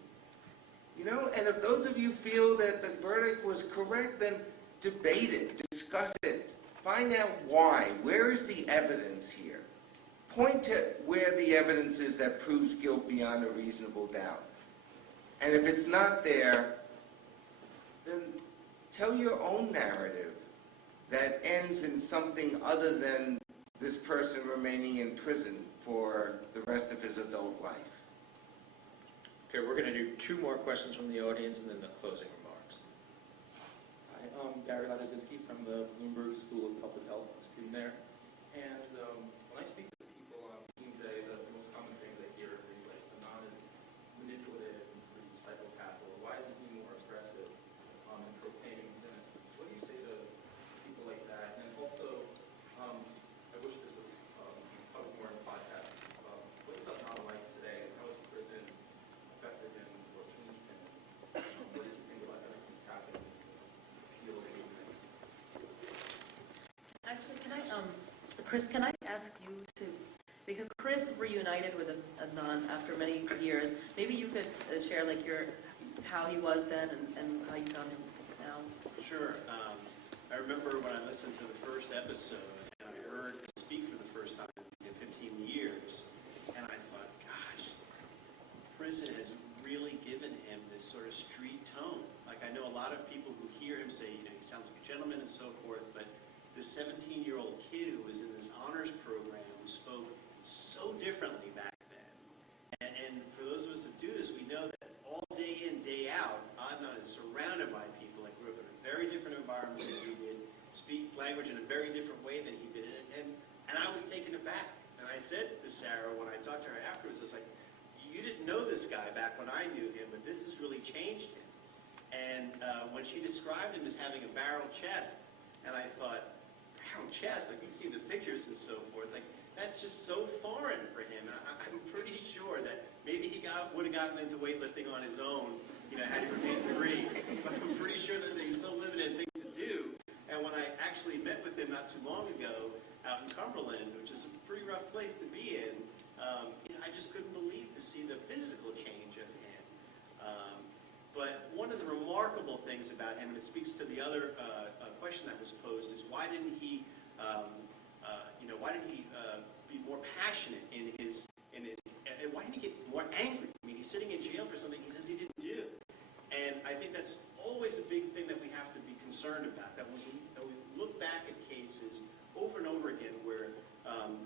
You know, and if those of you feel that the verdict was correct, then debate it, discuss it, find out why. Where is the evidence here? Point to where the evidence is that proves guilt beyond a reasonable doubt. And if it's not there, then tell your own narrative that ends in something other than this person remaining in prison for the rest of his adult life. Okay, we're going to do 2 more questions from the audience and then the closing remarks. Hi, I'm Gary Ladazinski from the Bloomberg School of Public Health, a student there. And when I speak to people on team day, the most common things I hear is like Adnan is manipulative and pretty psychopathic. Why isn't he more aggressive and profaning his innocence? What do you say to people like that? And also, I wish this was covered more in the podcast. What is Adnan like today? How is prison affected him or changed him? What does he think about everything that's happening in the field of treatment? Actually, Chris, can I ask you to, because Chris reunited with Adnan after many years, maybe you could share like how he was then and how you found him now. Sure. I remember when I listened to the first episode and I heard him speak for the first time in 15 years, and I thought, gosh, prison has really given him this sort of street tone. Like I know a lot of people who hear him say, he sounds like a gentleman and so forth, but this 17-year-old kid who was in this honors program who spoke so differently back then. And for those of us that do this, we know that all day in, day out, Adnan is surrounded by people that grew up in a very different environment than he did, speak language in a very different way than he did. And I was taken aback. And I said to Sarah, when I talked to her afterwards, I was like, you didn't know this guy back when I knew him, but this has really changed him. And when she described him as having a barrel chest, and I thought, barrel chest, like you've seen the pictures and so forth, like that's just so foreign for him. I'm pretty sure that maybe he would have gotten into weightlifting on his own, had he remained free. But I'm pretty sure that he's so limited in things to do. And when I actually met with him not too long ago out in Cumberland, which is a pretty rough place to be in, I just couldn't believe to see the physical change of him. But one of the remarkable things about him, and it speaks to the other question that was posed, is why didn't he be more passionate in his, and why didn't he get more angry? I mean, he's sitting in jail for something he says he didn't do. And I think that's always a big thing that we have to be concerned about, that we look back at cases over and over again where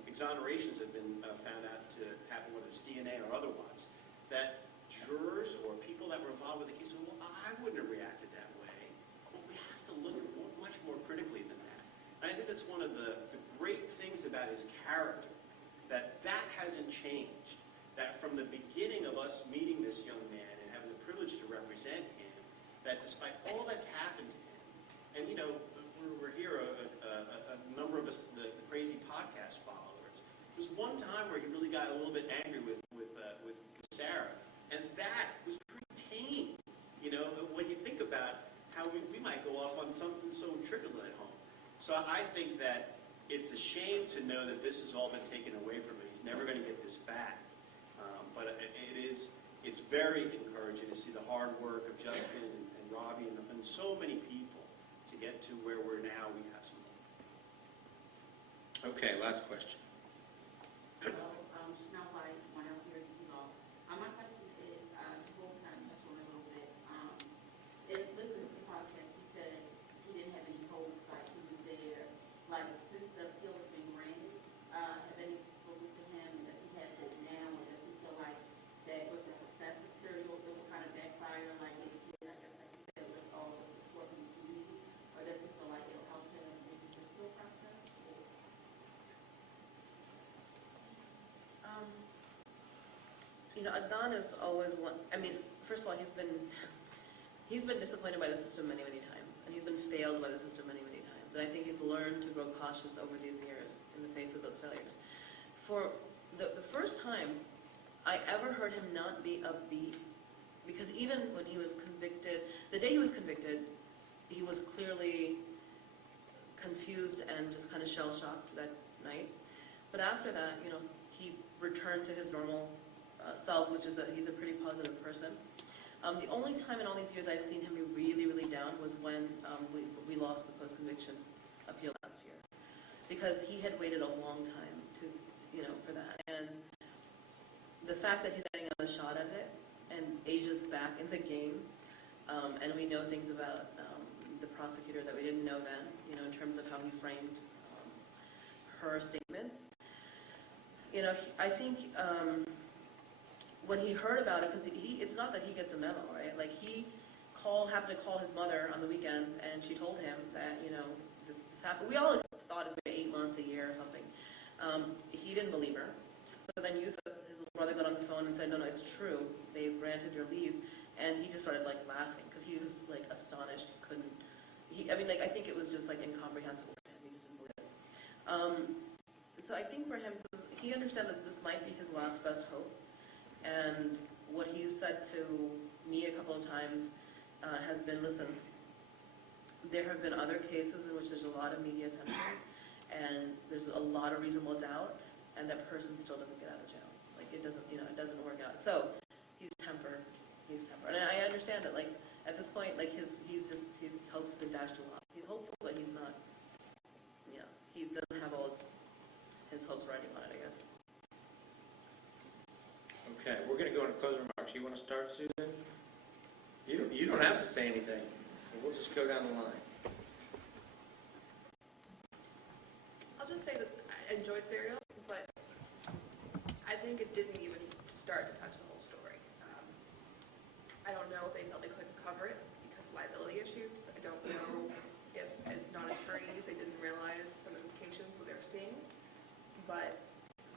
exonerations have been found out to happen, whether it's DNA or otherwise, that jurors or people that were involved with the case, well, I wouldn't have reacted that way. But we have to look much more critically than that. And I think that's one of the great things about his character, that hasn't changed. That from the beginning of us meeting this young man and having the privilege to represent him, that despite all that's happened to him, and we're here, a number of us, the crazy podcast followers, there was one time where he really got a little bit angry with Sarah. And that was pretty tame, when you think about how we might go off on something so trivial at home. So I think that it's a shame to know that this has all been taken away from him. He's never going to get this back. But it's very encouraging to see the hard work of Justin and Robbie and so many people to get to where we're now. We have some hope. Okay, last question. Adnan is always one. I mean, first of all, he's been disappointed by the system many, many times, and he's been failed by the system many, many times. And I think he's learned to grow cautious over these years in the face of those failures. For the first time I ever heard him not be upbeat, because even when he was convicted, the day he was convicted, he was clearly confused and just kind of shell-shocked that night. But after that, he returned to his normal self, which is that he's a pretty positive person. The only time in all these years I've seen him be really, really down was when we lost the post-conviction appeal last year, because he had waited a long time for that. And the fact that he's getting another shot at it and ages back in the game, And we know things about the prosecutor that we didn't know then, you know, in terms of how he framed her statements. You know, I think when he heard about it, because it's not that he gets a memo, right? Like he happened to call his mother on the weekend, and she told him that, you know, this happened. We all thought it was 8 months, a year or something. He didn't believe her. So then Yusuf, his little brother, got on the phone and said, no, it's true. They've granted your leave. And he just started like laughing because he was like astonished. I mean, like, I think it was just like incomprehensible to him. He just didn't believe it. So I think for him, he understands that this might be his last best hope. And what he's said to me a couple of times has been, listen, there have been other cases in which there's a lot of media attention and there's a lot of reasonable doubt, and that person still doesn't get out of jail. Like, it doesn't, you know, it doesn't work out. So he's tempered. And I understand that, like, at this point, like, his hopes have been dashed a lot. He's hopeful, but he's not, you know, he doesn't have all his hopes riding on it, I guess. Okay, we're going to go into closing remarks. You want to start, Susan? You don't have to say anything. We'll just go down the line. I'll just say that I enjoyed Serial, but I think it didn't even start to touch the whole story. I don't know if they felt they couldn't cover it because of liability issues. I don't know if, as non-attorneys, they didn't realize some implications what they were seeing. But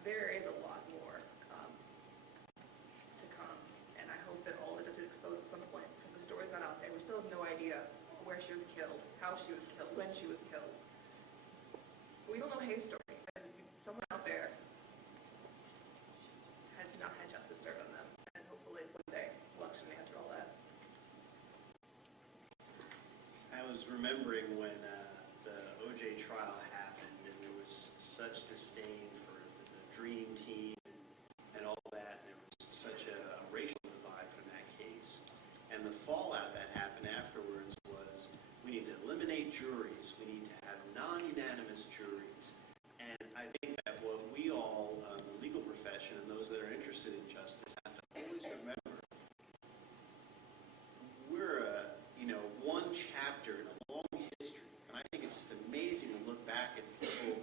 there is a lot more to come, and I hope that all of it is exposed at some point because the story's not out there. We still have no idea where she was killed, how she was killed, when she was killed. We don't know Hae's story, and someone out there has not had justice served on them, and hopefully one day we'll actually answer all that. I was remembering when the OJ trial happened, and there was such disdain for the Dream Team and all that, and there was such a racial divide from that case. And the fallout that happened afterwards was, we need to eliminate juries, we need to have non-unanimous juries. And I think that what we all, the legal profession and those that are interested in justice, have to always remember, we're one chapter in a long history. And I think it's just amazing to look back at people,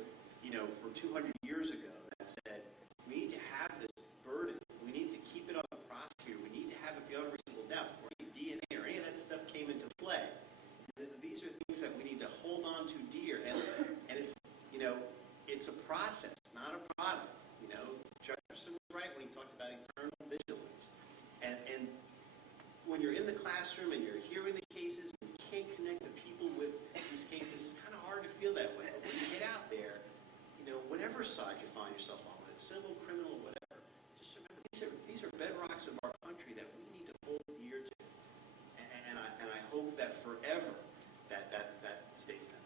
from 200 years ago that said, we need to have this burden, we need to keep it on the prosecutor, we need to have it beyond a reasonable doubt before any DNA or any of that stuff came into play. These are things that we need to hold on to dear, and it's, it's a process, not a product. Jefferson was right when he talked about eternal vigilance. And when you're in the classroom and you're hearing the cases and you can't connect the people with these cases, it's kind of hard to feel that way. But when you get out there, whatever side you find yourself on, whether it's civil, criminal, whatever, just remember these are bedrocks of our country that we need to hold dear to. And I hope that forever that stays that.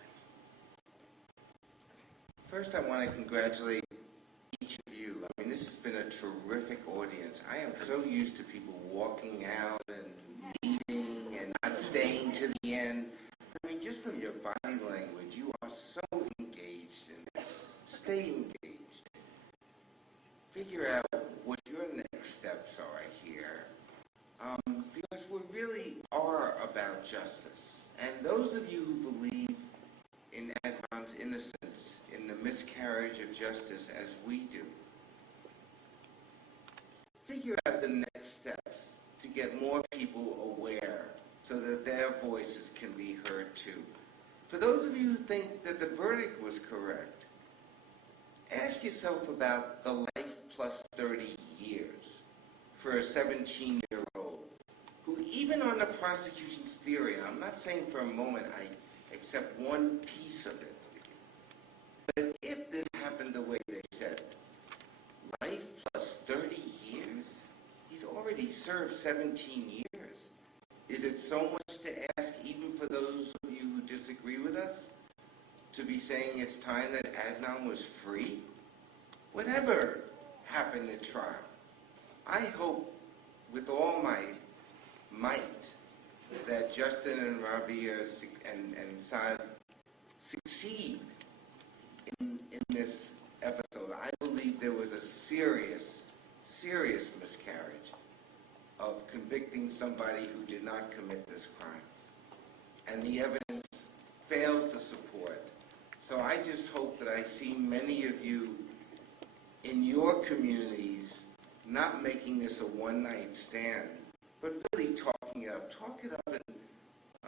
Thanks. First, I want to congratulate each of you. I mean, this has been a terrific audience. I am so used to people walking out and leaving and not staying to the end. I mean, just from your body language, you are so engaged in this. Stay engaged. Figure out what your next steps are here. Because we really are about justice. And those of you who believe in Adnan's innocence, in the miscarriage of justice as we do, figure out the next steps to get more people aware so that their voices can be heard too. For those of you who think that the verdict was correct, ask yourself about the life plus 30 years for a 17-year-old who, even on the prosecution's theory, and I'm not saying for a moment I accept one piece of it, but if this happened the way they said, life plus 30 years, he's already served 17 years. Is it so much to ask, even for those of you who disagree with us, to be saying it's time that Adnan was free? Whatever happened at trial, I hope with all my might that Justin and Rabia and Syed succeed in this episode. I believe there was a serious miscarriage. of convicting somebody who did not commit this crime. And the evidence fails to support. So I just hope that I see many of you in your communities not making this a one-night stand, but really talking it up. Talk it up, and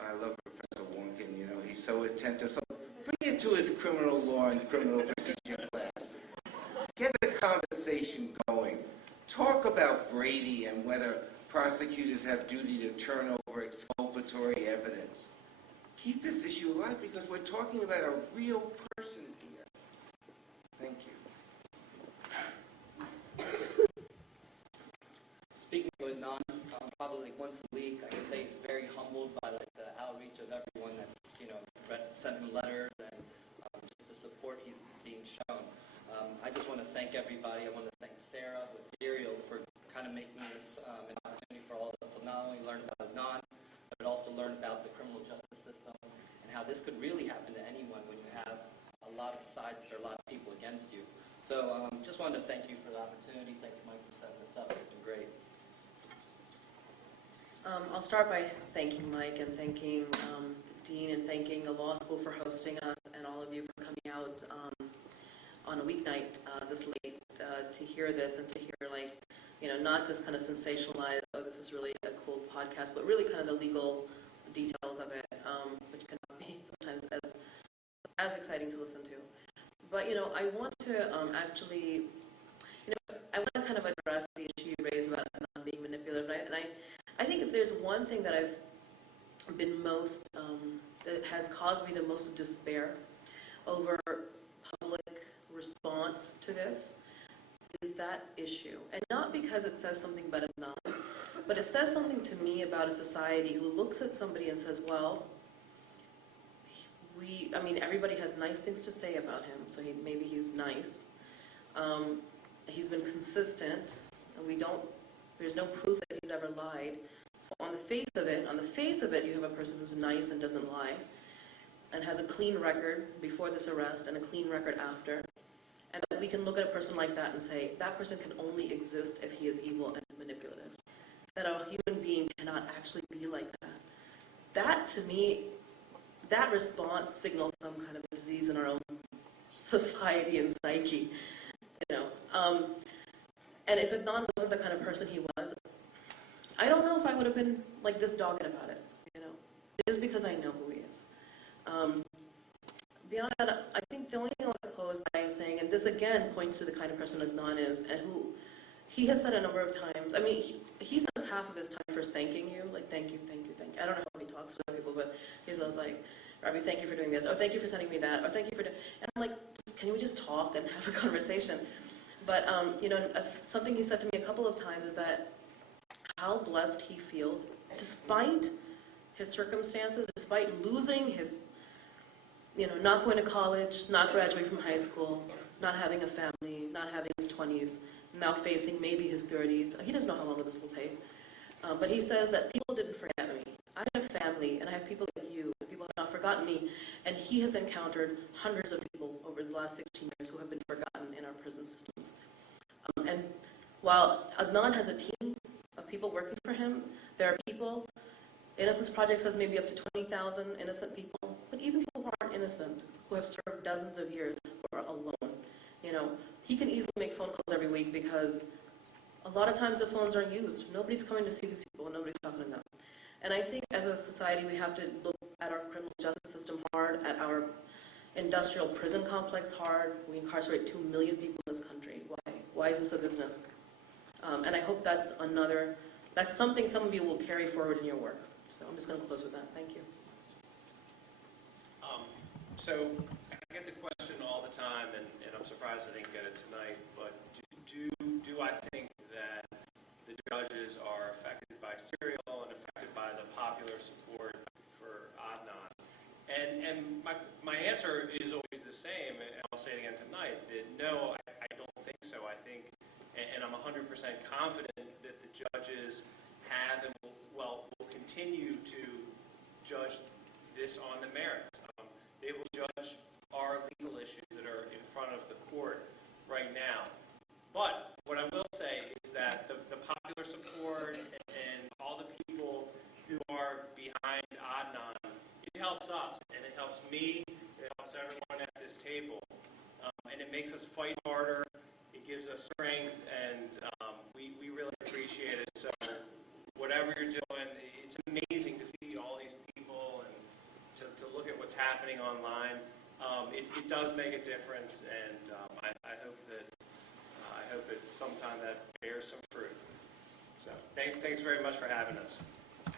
I love Professor Wonkin, you know, he's so attentive. So bring it to his criminal law and criminal procedure class. Get the conversation going. Talk about Brady and whether prosecutors have duty to turn over exculpatory evidence. Keep this issue alive because we're talking about a real person here. Thank you. Speaking of Adnan, probably like once a week, I can say he's very humbled by like the outreach of everyone that's, you know, sent him letters and just the support he's being shown. I just want to thank everybody. I want to thank Sarah with Serial for kind of making this an opportunity for all of us to not only learn about Adnan, but also learn about the criminal justice system and how this could really happen to anyone when you have a lot of sides or a lot of people against you. So just wanted to thank you for the opportunity. Thanks, Mike, for setting this up. It's been great. I'll start by thanking Mike and thanking the Dean and thanking the law school for hosting us and all of you for coming out on a weeknight this late to hear this and to hear, like, you know, not just kind of sensationalize, oh, this is really a cool podcast, but really kind of the legal details of it, which can be sometimes as exciting to listen to. But, you know, I want to actually, you know, I want to kind of address the issue you raised about not being manipulative. And I think if there's one thing that I've been most, that has caused me the most despair over public response to this, is that issue. And not because it says something about Adnan, but it says something to me about a society who looks at somebody and says, well, I mean, everybody has nice things to say about him, so maybe he's nice. He's been consistent, and there's no proof that he's ever lied. So on the face of it, you have a person who's nice and doesn't lie, and has a clean record before this arrest and a clean record after. And that we can look at a person like that and say, that person can only exist if he is evil and manipulative. That a human being cannot actually be like that. That, to me, that response signals some kind of disease in our own society and psyche, you know. And if Adnan wasn't the kind of person he was, I don't know if I would have been like this dogged about it, you know, just because I know who he is. Beyond that, I think the only thing I want to close by saying, and this again points to the kind of person Adnan is, and who he has said a number of times. I mean, he spends half of his time first thanking you, like thank you, thank you, thank you. I don't know how he talks to other people, but he's always like, Robbie, thank you for doing this, or thank you for sending me that, or thank you for doing, and I'm like, can we just talk and have a conversation? But, you know, something he said to me a couple of times is that how blessed he feels, despite his circumstances, despite losing his, you know, not going to college, not graduating from high school, not having a family, not having his 20s, now facing maybe his 30s. He doesn't know how long this will take. But he says that people didn't forget me. I have a family, and I have people like you, and people have not forgotten me. And he has encountered hundreds of people over the last 16 years who have been forgotten in our prison systems. And while Adnan has a team of people working for him, there are people, Innocence Project says maybe up to 20,000 innocent people, but even people who aren't innocent, who have served dozens of years, who are alone. You know, he can easily make phone calls every week because a lot of times the phones aren't used. Nobody's coming to see these people, and nobody's talking to them. And I think as a society we have to look at our criminal justice system hard, at our industrial prison complex hard. We incarcerate 2 million people in this country. Why? Why is this a business? And I hope that's something some of you will carry forward in your work. So I'm just going to close with that. Thank you. So I get the question all the time, and I'm surprised I didn't get it tonight, but do I think that the judges are affected by Serial and affected by the popular support for Adnan? And my answer is always the same, and I'll say it again tonight, that no, I don't think so. I think, and I'm 100% confident that the judges have and will continue to judge this on the merits. They will judge our legal issues that are in front of the court right now. But what I will say is that the popular support me, it helps everyone at this table. And it makes us fight harder, it gives us strength, and we really appreciate it. So whatever you're doing, it's amazing to see all these people and to look at what's happening online. It does make a difference, and I hope that sometime that bears some fruit. So thanks very much for having us.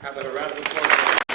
How about a round of applause?